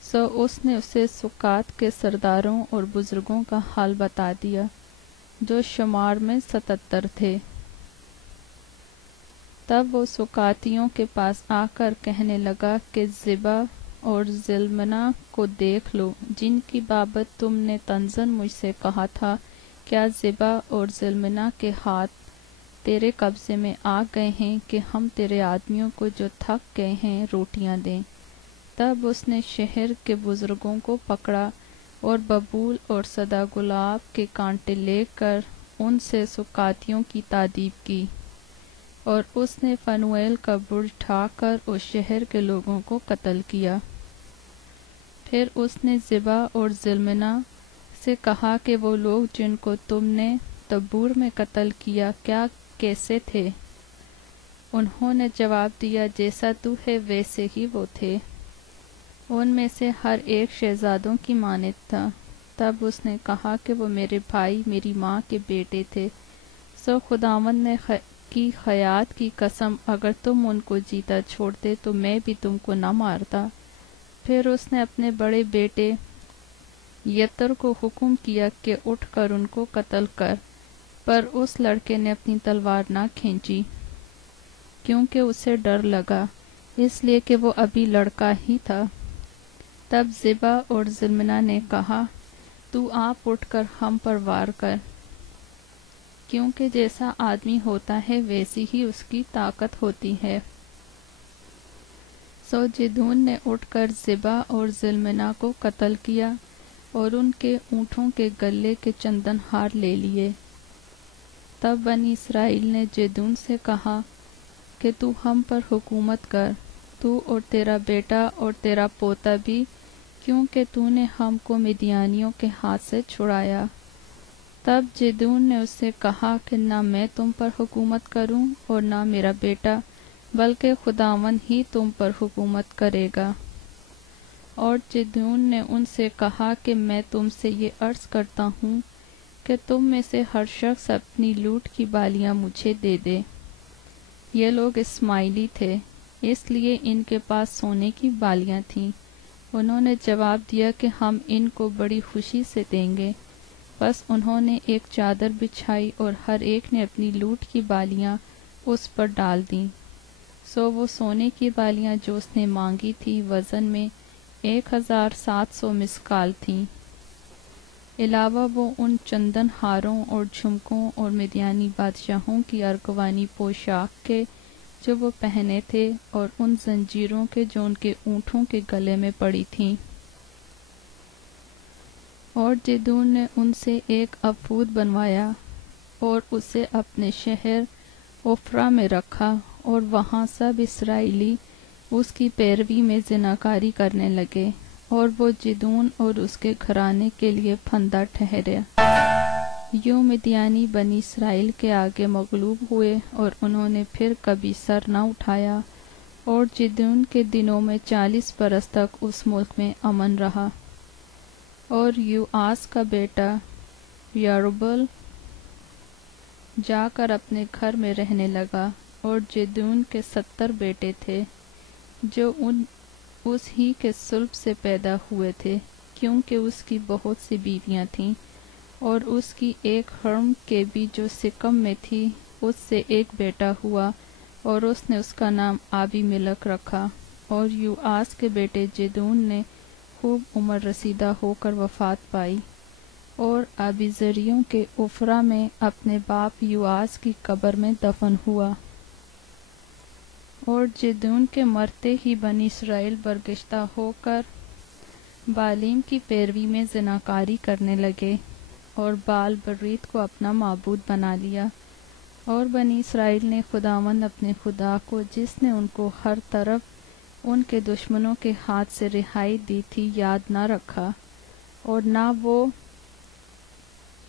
سو اس نے اسے سکات کے سرداروں اور بزرگوں کا حال بتا دیا، جو شمار میں 77 تھے۔ تب وہ سکاتیوں کے پاس آ کر کہنے لگا کہ زبا اور زلمنا کو دیکھ لو، جن کی بابت تم نے طنزاً مجھ سے کہا تھا، کیا زبا اور زلمنا کے ہاتھ تیرے قبضے میں آ گئے ہیں کہ ہم تیرے آدمیوں کو جو تھک گئے ہیں روٹیاں دیں؟ تب اس نے شہر کے بزرگوں کو پکڑا اور ببول اور سدا گلاب کے کانٹے لے کر ان سے سکاتیوں کی تادیب کی، اور اس نے فنویل کا برج ڈھا کر اس شہر کے لوگوں کو قتل کیا۔ پھر اس نے زبا اور زلمنا سے کہا کہ وہ لوگ جن کو تم نے تبور میں قتل کیا کیا کیسے تھے؟ انہوں نے جواب دیا، جیسا تو ہے ویسے ہی وہ تھے۔ ان میں سے ہر ایک شہزادوں کی مانند تھا۔ تب اس نے کہا کہ وہ میرے بھائی میری ماں کے بیٹے تھے۔ سو خداوند نے کی حیات کی قسم، اگر تم ان کو جیتا چھوڑتے تو میں بھی تم کو نہ مارتا۔ پھر اس نے اپنے بڑے بیٹے یتر کو حکم کیا کہ اٹھ کر ان کو قتل کر، پر اس لڑکے نے اپنی تلوار نہ کھینچی، کیونکہ اسے ڈر لگا، اس لیے کہ وہ ابھی لڑکا ہی تھا۔ تب زبا اور زلمنا نے کہا، تو آپ اٹھ کر ہم پر وار کر، کیونکہ جیسا آدمی ہوتا ہے ویسی ہی اس کی طاقت ہوتی ہے۔ سو جدعون نے اٹھ کر زبا اور زلمنا کو قتل کیا اور ان کے اونٹوں کے گلے کے چندن ہار لے لیے۔ تب بنی اسرائیل نے جدعون سے کہا کہ تو ہم پر حکومت کر، تو اور تیرا بیٹا اور تیرا پوتا بھی، کیونکہ تو نے ہم کو مدیانیوں کے ہاتھ سے چھڑایا۔ تب جدون نے اس سے کہا کہ نہ میں تم پر حکومت کروں اور نہ میرا بیٹا، بلکہ خداوند ہی تم پر حکومت کرے گا۔ اور جدون نے ان سے کہا کہ میں تم سے یہ عرض کرتا ہوں کہ تم میں سے ہر شخص اپنی لوٹ کی بالیاں مجھے دے دے۔ یہ لوگ اسماعیلی تھے، اس لیے ان کے پاس سونے کی بالیاں تھیں۔ انہوں نے جواب دیا کہ ہم ان کو بڑی خوشی سے دیں گے۔ بس انہوں نے ایک چادر بچھائی اور ہر ایک نے اپنی لوٹ کی بالیاں اس پر ڈال دیں۔ سو وہ سونے کی بالیاں جو اس نے مانگی تھی وزن میں 1700 مسکال تھیں، علاوہ وہ ان چندن ہاروں اور جھمکوں اور مدیانی بادشاہوں کی ارغوانی پوشاک کے جو وہ پہنے تھے، اور ان زنجیروں کے جو ان کے اونٹوں کے گلے میں پڑی تھیں۔ اور جدون نے ان سے ایک افود بنوایا اور اسے اپنے شہر اوفرا میں رکھا، اور وہاں سب اسرائیلی اس کی پیروی میں زناکاری کرنے لگے، اور وہ جدون اور اس کے گھرانے کے لیے پھندہ ٹھہرا۔ یوں مدیانی بنی اسرائیل کے آگے مغلوب ہوئے، اور انہوں نے پھر کبھی سر نہ اٹھایا، اور جدون کے دنوں میں 40 برس تک اس ملک میں امن رہا۔ اور یوآس کا بیٹا یروبال جا کر اپنے گھر میں رہنے لگا، اور جدون کے 70 بیٹے تھے جو اس ہی کے صلب سے پیدا ہوئے تھے، کیونکہ اس کی بہت سی بیویاں تھیں، اور اس کی ایک حرم کے بھی جو سکم میں تھی اس سے ایک بیٹا ہوا، اور اس نے اس کا نام آبی ملک رکھا۔ اور یوآس کے بیٹے جدون نے خوب عمر رسیدہ ہو کر وفات پائی، اور ابیزریوں کے اوفرا میں اپنے باپ یوآس کی قبر میں دفن ہوا۔ اور جدون کے مرتے ہی بنی اسرائیل برگشتہ ہو کر بالیم کی پیروی میں زناکاری کرنے لگے، اور بال بریت کو اپنا معبود بنا لیا، اور بنی اسرائیل نے خداوند اپنے خدا کو جس نے ان کو ہر طرف ان کے دشمنوں کے ہاتھ سے رہائی دی تھی یاد نہ رکھا، اور نہ وہ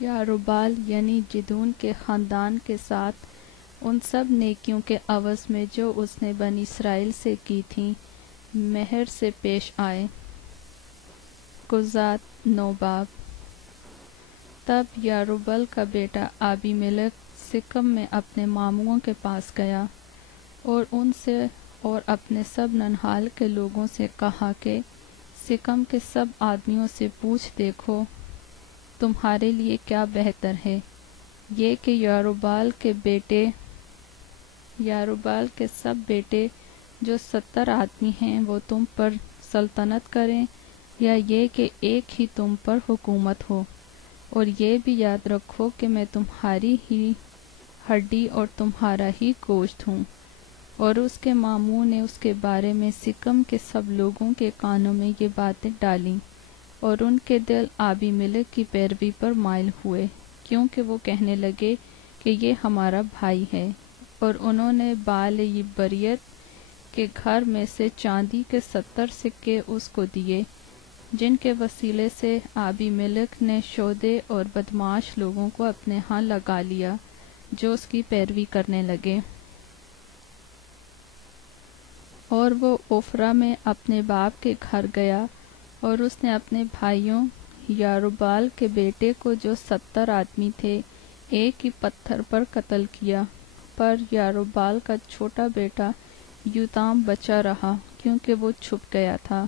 یروبال یعنی جدون کے خاندان کے ساتھ ان سب نیکیوں کے عوض میں جو اس نے بنی اسرائیل سے کی تھیں مہر سے پیش آئے۔ قضات 9 باب۔ تب یروبال کا بیٹا آبی ملک سکم میں اپنے ماموؤں کے پاس گیا، اور ان سے اور اپنے سب ننہال کے لوگوں سے کہا کہ سکم کے سب آدمیوں سے پوچھ دیکھو تمہارے لیے کیا بہتر ہے، یہ کہ یروبال کے سب بیٹے جو 70 آدمی ہیں وہ تم پر سلطنت کریں، یا یہ کہ ایک ہی تم پر حکومت ہو۔ اور یہ بھی یاد رکھو کہ میں تمہاری ہی ہڈی اور تمہارا ہی گوشت ہوں۔ اور اس کے ماموں نے اس کے بارے میں سکم کے سب لوگوں کے کانوں میں یہ باتیں ڈالیں، اور ان کے دل آبی ملک کی پیروی پر مائل ہوئے، کیونکہ وہ کہنے لگے کہ یہ ہمارا بھائی ہے۔ اور انہوں نے بال بریت کے گھر میں سے چاندی کے 70 سکے اس کو دیے، جن کے وسیلے سے آبی ملک نے شودے اور بدمعاش لوگوں کو اپنے ہاں لگا لیا جو اس کی پیروی کرنے لگے۔ اور وہ اوفرا میں اپنے باپ کے گھر گیا، اور اس نے اپنے بھائیوں یروبال کے بیٹے کو جو 70 آدمی تھے ایک ہی پتھر پر قتل کیا، پر یروبال کا چھوٹا بیٹا یوتام بچا رہا کیونکہ وہ چھپ گیا تھا۔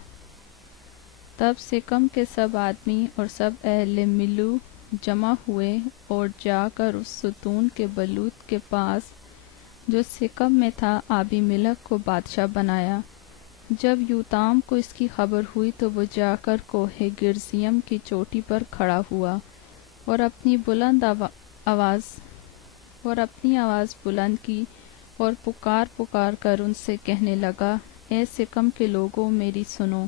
تب سکم کے سب آدمی اور سب اہل ملو جمع ہوئے، اور جا کر اس ستون کے بلوت کے پاس جو سکم میں تھا آبی ملک کو بادشاہ بنایا۔ جب یوتام کو اس کی خبر ہوئی تو وہ جا کر کوہ گرزیم کی چوٹی پر کھڑا ہوا، اور اپنی آواز بلند کی، اور پکار کر ان سے کہنے لگا، اے سکم کے لوگوں میری سنو،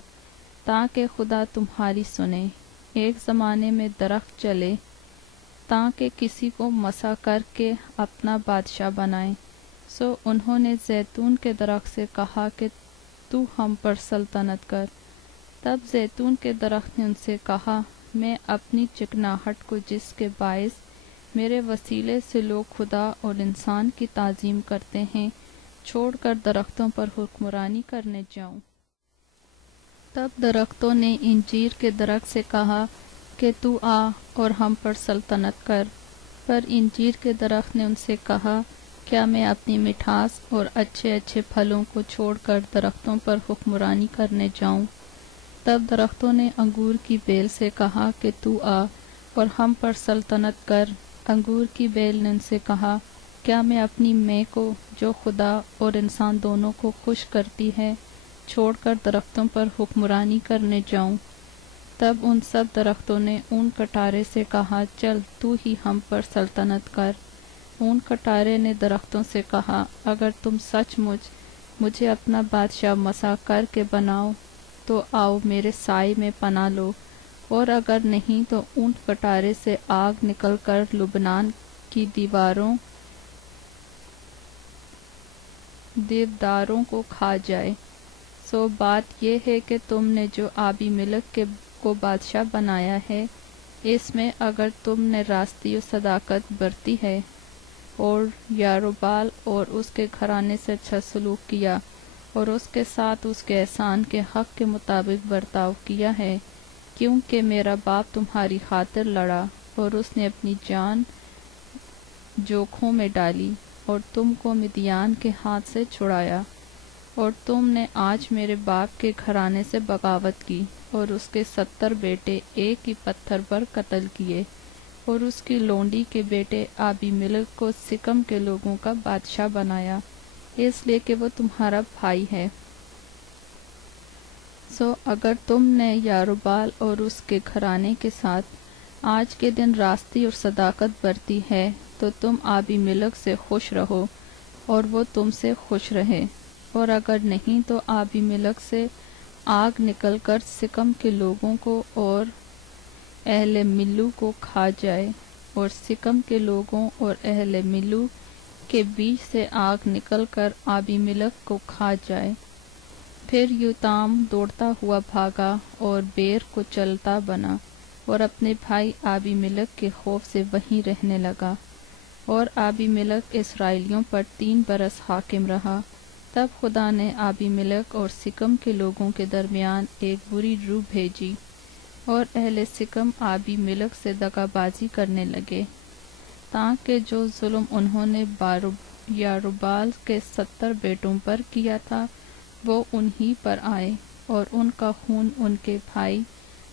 تاکہ خدا تمہاری سنے۔ ایک زمانے میں درخت چلے تاکہ کسی کو مسا کر کے اپنا بادشاہ بنائے۔ سو انہوں نے زیتون کے درخت سے کہا کہ تو ہم پر سلطنت کر۔ تب زیتون کے درخت نے ان سے کہا، میں اپنی چکناہٹ کو جس کے باعث میرے وسیلے سے لوگ خدا اور انسان کی تعظیم کرتے ہیں، چھوڑ کر درختوں پر حکمرانی کرنے جاؤں۔ تب درختوں نے انجیر کے درخت سے کہا کہ تو آ اور ہم پر سلطنت کر، پر انجیر کے درخت نے ان سے کہا، کیا میں اپنی مٹھاس اور اچھے اچھے پھلوں کو چھوڑ کر درختوں پر حکمرانی کرنے جاؤں؟ تب درختوں نے انگور کی بیل سے کہا کہ تو آ اور ہم پر سلطنت کر۔ انگور کی بیل نے ان سے کہا، کیا میں اپنی مے کو جو خدا اور انسان دونوں کو خوش کرتی ہے چھوڑ کر درختوں پر حکمرانی کرنے جاؤں؟ تب ان سب درختوں نے اون کٹارے سے کہا، چل تو ہی ہم پر سلطنت کر۔ اون کٹارے نے درختوں سے کہا، اگر تم سچ مچ مجھے اپنا بادشاہ مسا کر کے بناؤ تو آؤ میرے سائے میں پناہ لو، اور اگر نہیں تو اونٹ کٹارے سے آگ نکل کر لبنان کی دیوداروں کو کھا جائے۔ سو بات یہ ہے کہ تم نے جو آبی ملک کو بادشاہ بنایا ہے، اس میں اگر تم نے راستی و صداقت برتی ہے اور یاروبال اور اس کے گھرانے سے اچھا سلوک کیا اور اس کے ساتھ اس کے احسان کے حق کے مطابق برتاؤ کیا ہے، کیونکہ میرا باپ تمہاری خاطر لڑا اور اس نے اپنی جان جوکھوں میں ڈالی اور تم کو مدیان کے ہاتھ سے چھڑایا، اور تم نے آج میرے باپ کے گھرانے سے بغاوت کی اور اس کے 70 بیٹے ایک ہی پتھر پر قتل کیے، اور اس کی لونڈی کے بیٹے آبی ملک کو سکم کے لوگوں کا بادشاہ بنایا، اس لیے کہ وہ تمہارا بھائی ہے۔ سو اگر تم نے یاروبال اور اس کے گھرانے کے ساتھ آج کے دن راستی اور صداقت برتی ہے تو تم آبی ملک سے خوش رہو اور وہ تم سے خوش رہے، اور اگر نہیں تو آبی ملک سے آگ نکل کر سکم کے لوگوں کو اور اہل ملو کو کھا جائے، اور سکم کے لوگوں اور اہل ملو کے بیچ سے آگ نکل کر آبی ملک کو کھا جائے۔ پھر یوتام دوڑتا ہوا بھاگا اور بیر کو چلتا بنا اور اپنے بھائی آبی ملک کے خوف سے وہیں رہنے لگا، اور آبی ملک اسرائیلیوں پر 3 برس حاکم رہا۔ تب خدا نے آبی ملک اور سکم کے لوگوں کے درمیان ایک بری روح بھیجی، اور اہل سکم آبی ملک سے دغا بازی کرنے لگے، تاکہ جو ظلم انہوں نے یاروبال کے 70 بیٹوں پر کیا تھا وہ انہی پر آئے، اور ان کا خون ان کے بھائی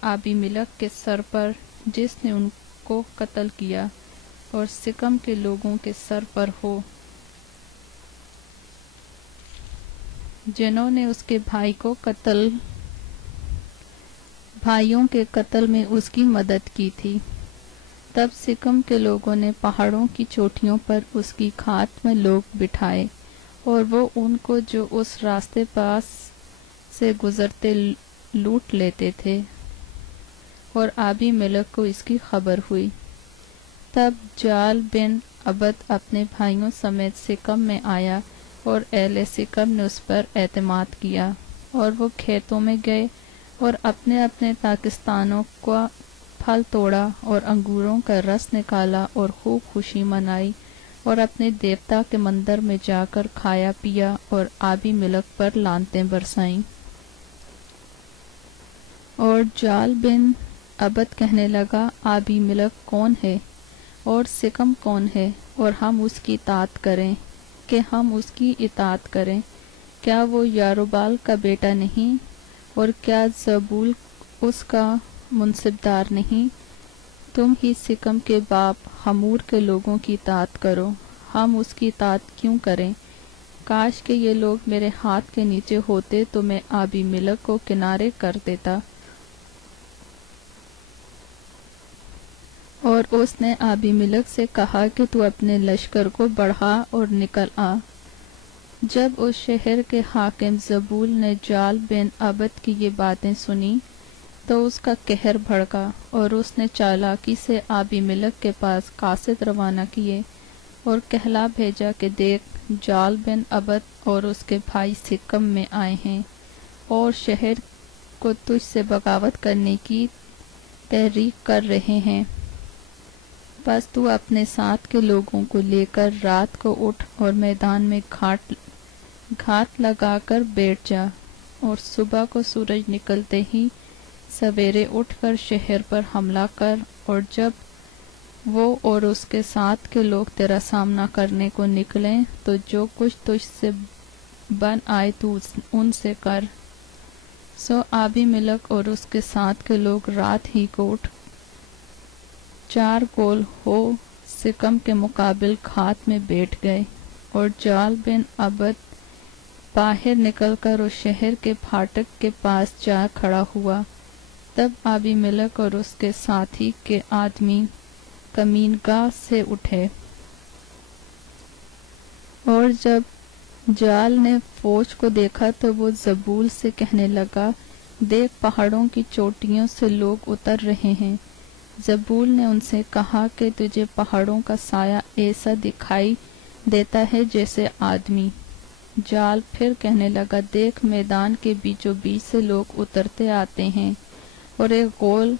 آبی ملک کے سر پر جس نے ان کو قتل کیا اور سکم کے لوگوں کے سر پر ہو، جنہوں نے اس کے بھائیوں کے قتل میں اس کی مدد کی تھی۔ تب سکم کے لوگوں نے پہاڑوں کی چوٹیوں پر اس کی کھات میں لوگ بٹھائے، اور وہ ان کو جو اس راستے پاس سے گزرتے لوٹ لیتے تھے، اور آبی ملک کو اس کی خبر ہوئی۔ تب جال بن عبد اپنے بھائیوں سمیت سکم میں آیا، اور اہل سکم نے اس پر اعتماد کیا، اور وہ کھیتوں میں گئے اور اپنے اپنے پاکستانوں کا پھل توڑا اور انگوروں کا رس نکالا اور خوب خوشی منائی، اور اپنے دیوتا کے مندر میں جا کر کھایا پیا اور آبی ملک پر لعنتیں برسائیں۔ اور جال بن عبد کہنے لگا، آبی ملک کون ہے اور سکم کون ہے، اور ہم اس کی اطاعت کریں کہ ہم اس کی اطاعت کریں؟ کیا وہ یاروبال کا بیٹا نہیں، اور کیا زبول اس کا منصبدار نہیں؟ تم ہی سکم کے باپ حمور کے لوگوں کی اطاعت کرو، ہم اس کی اطاعت کیوں کریں؟ کاش کہ یہ لوگ میرے ہاتھ کے نیچے ہوتے تو میں آبی ملک کو کنارے کر دیتا۔ اور اس نے آبی ملک سے کہا کہ تو اپنے لشکر کو بڑھا اور نکل آ۔ جب اس شہر کے حاکم زبول نے جال بن عبد کی یہ باتیں سنی تو اس کا قہر بھڑکا، اور اس نے چالاکی سے آبی ملک کے پاس قاصد روانہ کیے اور کہلا بھیجا کہ دیکھ، جال بن عبد اور اس کے بھائی سکم میں آئے ہیں اور شہر کو تجھ سے بغاوت کرنے کی تحریک کر رہے ہیں۔ بس تو اپنے ساتھ کے لوگوں کو لے کر رات کو اٹھ اور میدان میں گھات لگا کر بیٹھ جا، اور صبح کو سورج نکلتے ہی سویرے اٹھ کر شہر پر حملہ کر، اور جب وہ اور اس کے ساتھ کے لوگ تیرا سامنا کرنے کو نکلیں تو جو کچھ تجھ سے بن آئے تو ان سے کر۔ سو آبی ملک اور اس کے ساتھ کے لوگ رات ہی کو اٹھ 4 گول ہو سکم کے مقابل گھات میں بیٹھ گئے، اور جال بن عبد باہر نکل کر اس شہر کے پھاٹک کے پاس جا کھڑا ہوا۔ تب آبی ملک اور اس کے ساتھی کے آدمی کمین گاہ سے اٹھے، اور جب جال نے فوج کو دیکھا تو وہ زبول سے کہنے لگا، دیکھ پہاڑوں کی چوٹیوں سے لوگ اتر رہے ہیں۔ زبول نے ان سے کہا کہ تجھے پہاڑوں کا سایہ ایسا دکھائی دیتا ہے جیسے آدمی۔ جال پھر کہنے لگا، دیکھ میدان کے بیچوں بیچ سے لوگ اترتے آتے ہیں، اور ایک گول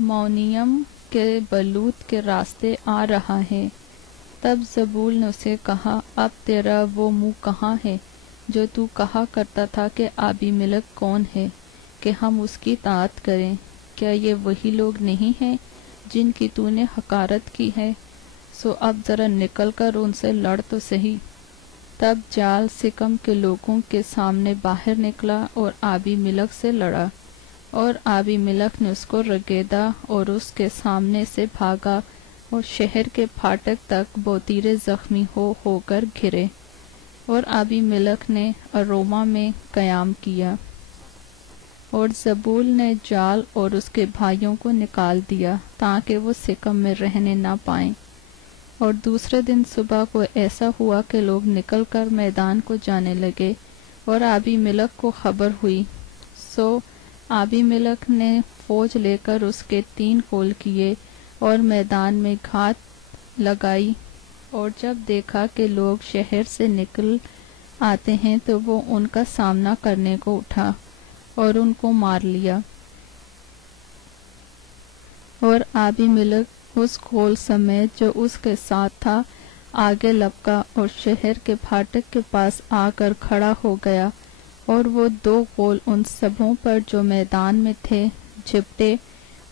مونیم کے بلوط کے راستے آ رہا ہے۔ تب زبول نے اسے کہا، اب تیرا وہ منہ کہاں ہے جو تو کہا کرتا تھا کہ آبی ملک کون ہے کہ ہم اس کی اطاعت کریں؟ کیا یہ وہی لوگ نہیں ہیں جن کی تو نے حقارت کی ہے؟ سو اب ذرا نکل کر ان سے لڑ تو سہی۔ تب جال سکم کے لوگوں کے سامنے باہر نکلا اور آبی ملک سے لڑا، اور آبی ملک نے اس کو رگیدا اور اس کے سامنے سے بھاگا، اور شہر کے پھاٹک تک بوتیرے زخمی ہو کر گرے، اور آبی ملک نے اروما میں قیام کیا، اور زبول نے جال اور اس کے بھائیوں کو نکال دیا تاکہ وہ سکم میں رہنے نہ پائیں۔ اور دوسرے دن صبح کو ایسا ہوا کہ لوگ نکل کر میدان کو جانے لگے، اور آبی ملک کو خبر ہوئی۔ سو آبی ملک نے فوج لے کر اس کے 3 کول کیے اور میدان میں گھات لگائی، اور جب دیکھا کہ لوگ شہر سے نکل آتے ہیں تو وہ ان کا سامنا کرنے کو اٹھا اور ان کو مار لیا، اور آبی ملک اس کول سمیت جو اس کے ساتھ تھا آگے لپکا اور شہر کے پھاٹک کے پاس آ کر کھڑا ہو گیا، اور وہ 2 کول ان سبھوں پر جو میدان میں تھے جھپٹے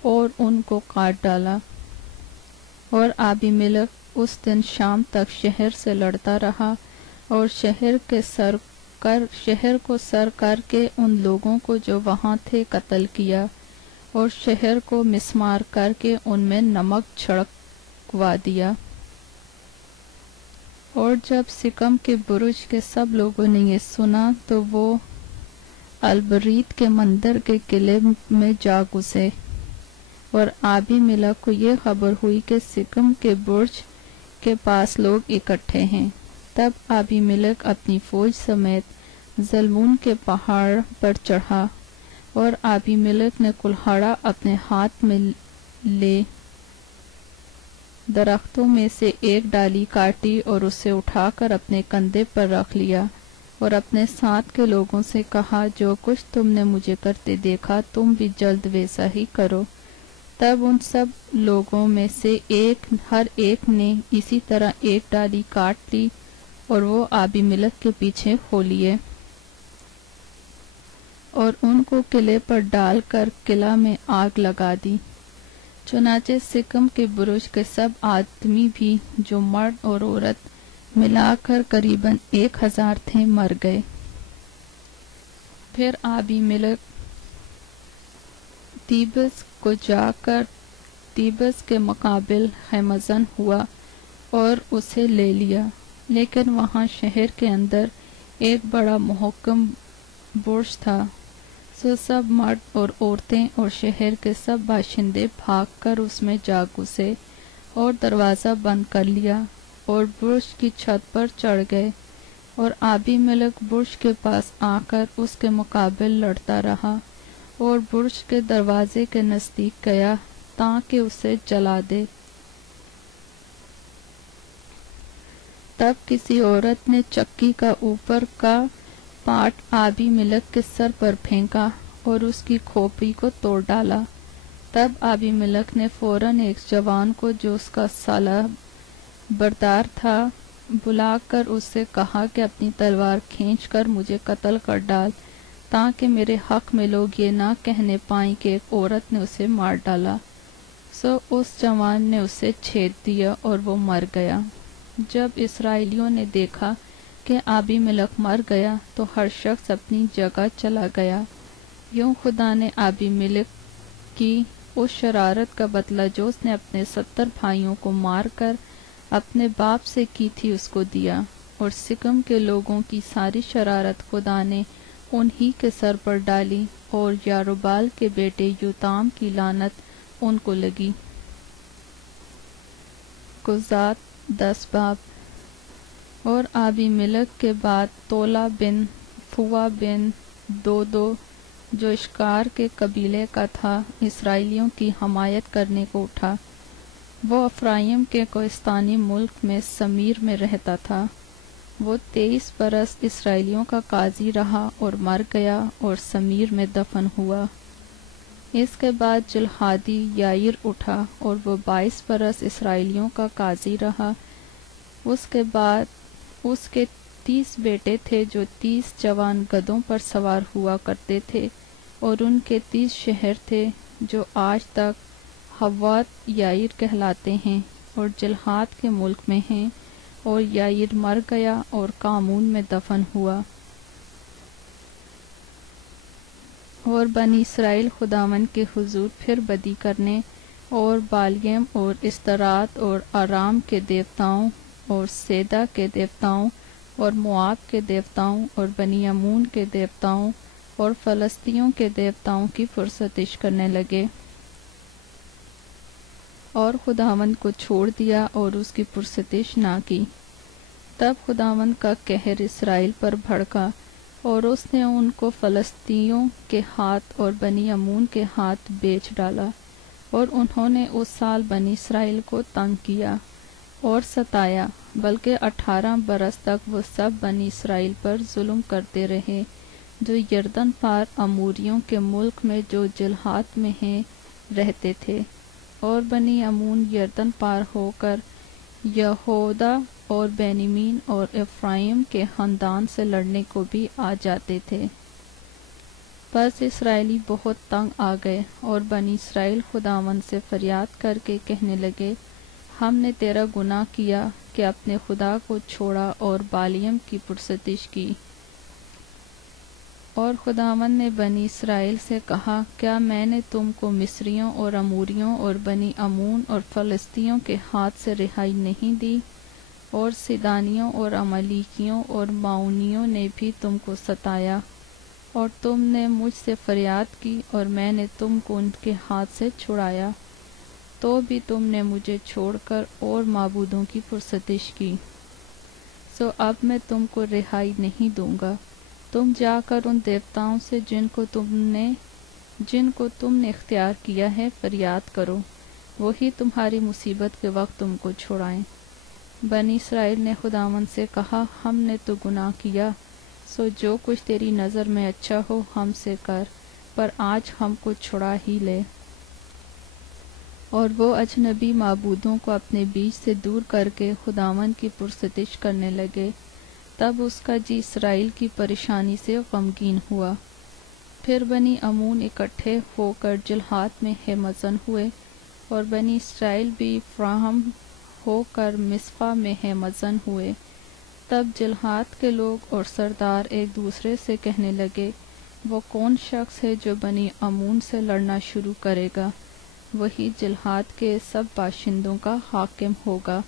اور ان کو کاٹ ڈالا۔ اور آبی ملک اس دن شام تک شہر سے لڑتا رہا، اور شہر کو سر کر کے ان لوگوں کو جو وہاں تھے قتل کیا، اور شہر کو مسمار کر کے ان میں نمک چھڑکوا دیا۔ اور جب سکم کے برج کے سب لوگوں نے یہ سنا تو وہ البریت کے مندر کے قلعے میں جا گھسے، اور آبی ملک کو یہ خبر ہوئی کہ سکم کے برج کے پاس لوگ اکٹھے ہیں۔ تب آبی ملک اپنی فوج سمیت زلمون کے پہاڑ پر چڑھا، اور آبی ملک نے کلہاڑا اپنے ہاتھ میں لے درختوں میں سے ایک ڈالی کاٹی اور اسے اٹھا کر اپنے کندھے پر رکھ لیا، اور اپنے ساتھ کے لوگوں سے کہا، جو کچھ تم نے مجھے کرتے دیکھا تم بھی جلد ویسا ہی کرو۔ تب ان سب لوگوں میں سے ہر ایک نے اسی طرح ایک ڈالی کاٹ لی، اور وہ آبی ملک کے پیچھے ہو لیے، اور ان کو قلعے پر ڈال کر قلعہ میں آگ لگا دی۔ چنانچہ سکم کے برج کے سب آدمی بھی جو مرد اور عورت ملا کر قریباً 1000 تھے مر گئے۔ پھر آبی ملک تیبس کو جا کر تیبس کے مقابل خیمہ زن ہوا اور اسے لے لیا، لیکن وہاں شہر کے اندر ایک بڑا محکم برج تھا، سو سب مرد اور عورتیں اور شہر کے سب باشندے بھاگ کر اس میں جا گھسے اور دروازہ بند کر لیا، اور برج کی چھت پر چڑھ گئے، اور آبی ملک برج کے پاس آ کر اس کے مقابل لڑتا رہا، اور برج کے دروازے کے نزدیک گیا تاکہ اسے جلا دے۔ تب کسی عورت نے چکی کا اوپر کا پارٹ آبی ملک کے سر پر پھینکا اور اس کی کھوپڑی کو توڑ ڈالا، تب آبی ملک نے فوراً ایک جوان کو جو اس کا سالہ بردار تھا بلا کر اس سے کہا کہ اپنی تلوار کھینچ کر مجھے قتل کر ڈال، تاکہ میرے حق میں لوگ یہ نہ کہنے پائیں کہ ایک عورت نے اسے مار ڈالا۔ سو اس جوان نے اسے چھید دیا اور وہ مر گیا۔ جب اسرائیلیوں نے دیکھا کہ آبی ملک مر گیا تو ہر شخص اپنی جگہ چلا گیا۔ یوں خدا نے آبی ملک کی اس شرارت کا بدلہ جو اس نے اپنے 70 بھائیوں کو مار کر اپنے باپ سے کی تھی اس کو دیا، اور سکم کے لوگوں کی ساری شرارت خدا نے انہی کے سر پر ڈالی، اور یاروبال کے بیٹے یوتام کی لعنت ان کو لگی۔ قضات 10 باب۔ اور آبی ملک کے بعد تولا بن فوا بن دودو جو اشکار کے قبیلے کا تھا اسرائیلیوں کی حمایت کرنے کو اٹھا۔ وہ افرائیم کے کوہستانی ملک میں سمیر میں رہتا تھا۔ وہ 23 برس اسرائیلیوں کا قاضی رہا اور مر گیا اور سمیر میں دفن ہوا۔ اس کے بعد جلحادی یائر اٹھا اور وہ 22 برس اسرائیلیوں کا قاضی رہا۔ اس کے بعد اس کے 30 بیٹے تھے جو 30 جوان گدھوں پر سوار ہوا کرتے تھے، اور ان کے 30 شہر تھے جو آج تک حوات یائر کہلاتے ہیں اور جلحاد کے ملک میں ہیں، اور یائر مر گیا اور کامون میں دفن ہوا۔ اور بنی اسرائیل خداوند کے حضور پھر بدی کرنے اور بالیم اور استرات اور آرام کے دیوتاؤں اور سیدا کے دیوتاؤں اور مواب کے دیوتاؤں اور بنی امون کے دیوتاؤں اور فلسطینیوں کے دیوتاؤں کی پرستش کرنے لگے، اور خداوند کو چھوڑ دیا اور اس کی پرستش نہ کی۔ تب خداوند کا قہر اسرائیل پر بھڑکا، اور اس نے ان کو فلسطینیوں کے ہاتھ اور بنی امون کے ہاتھ بیچ ڈالا، اور انہوں نے اس سال بنی اسرائیل کو تنگ کیا اور ستایا، بلکہ 18 برس تک وہ سب بنی اسرائیل پر ظلم کرتے رہے جو یردن پار اموریوں کے ملک میں جو جلحاد میں ہیں رہتے تھے، اور بنی امون یردن پار ہو کر یہودا اور بینیمین اور افرائیم کے خاندان سے لڑنے کو بھی آ جاتے تھے۔ بس اسرائیلی بہت تنگ آ گئے، اور بنی اسرائیل خداوند سے فریاد کر کے کہنے لگے، ہم نے تیرا گناہ کیا کہ اپنے خدا کو چھوڑا اور بالیم کی پرستش کی۔ اور خداوند نے بنی اسرائیل سے کہا، کیا میں نے تم کو مصریوں اور اموریوں اور بنی امون اور فلسطینیوں کے ہاتھ سے رہائی نہیں دی؟ اور سیدانیوں اور عملیکیوں اور معونیوں نے بھی تم کو ستایا، اور تم نے مجھ سے فریاد کی اور میں نے تم کو ان کے ہاتھ سے چھڑایا، تو بھی تم نے مجھے چھوڑ کر اور معبودوں کی پرستش کی۔ سو اب میں تم کو رہائی نہیں دوں گا۔ تم جا کر ان دیوتاؤں سے جن کو تم نے اختیار کیا ہے فریاد کرو، وہی تمہاری مصیبت کے وقت تم کو چھڑائیں۔ بنی اسرائیل نے خداوند سے کہا، ہم نے تو گناہ کیا، سو جو کچھ تیری نظر میں اچھا ہو ہم سے کر، پر آج ہم کو چھڑا ہی لے۔ اور وہ اجنبی معبودوں کو اپنے بیچ سے دور کر کے خداوند کی پرستش کرنے لگے۔ تب اس کا جی اسرائیل کی پریشانی سے غمگین ہوا۔ پھر بنی امون اکٹھے ہو کر جلحاد میں ہمزن ہوئے، اور بنی اسرائیل بھی فراہم ہو کر مصپا میں ہمزن ہوئے۔ تب جلحاد کے لوگ اور سردار ایک دوسرے سے کہنے لگے، وہ کون شخص ہے جو بنی امون سے لڑنا شروع کرے گا؟ وہی جلحاد کے سب باشندوں کا حاکم ہوگا۔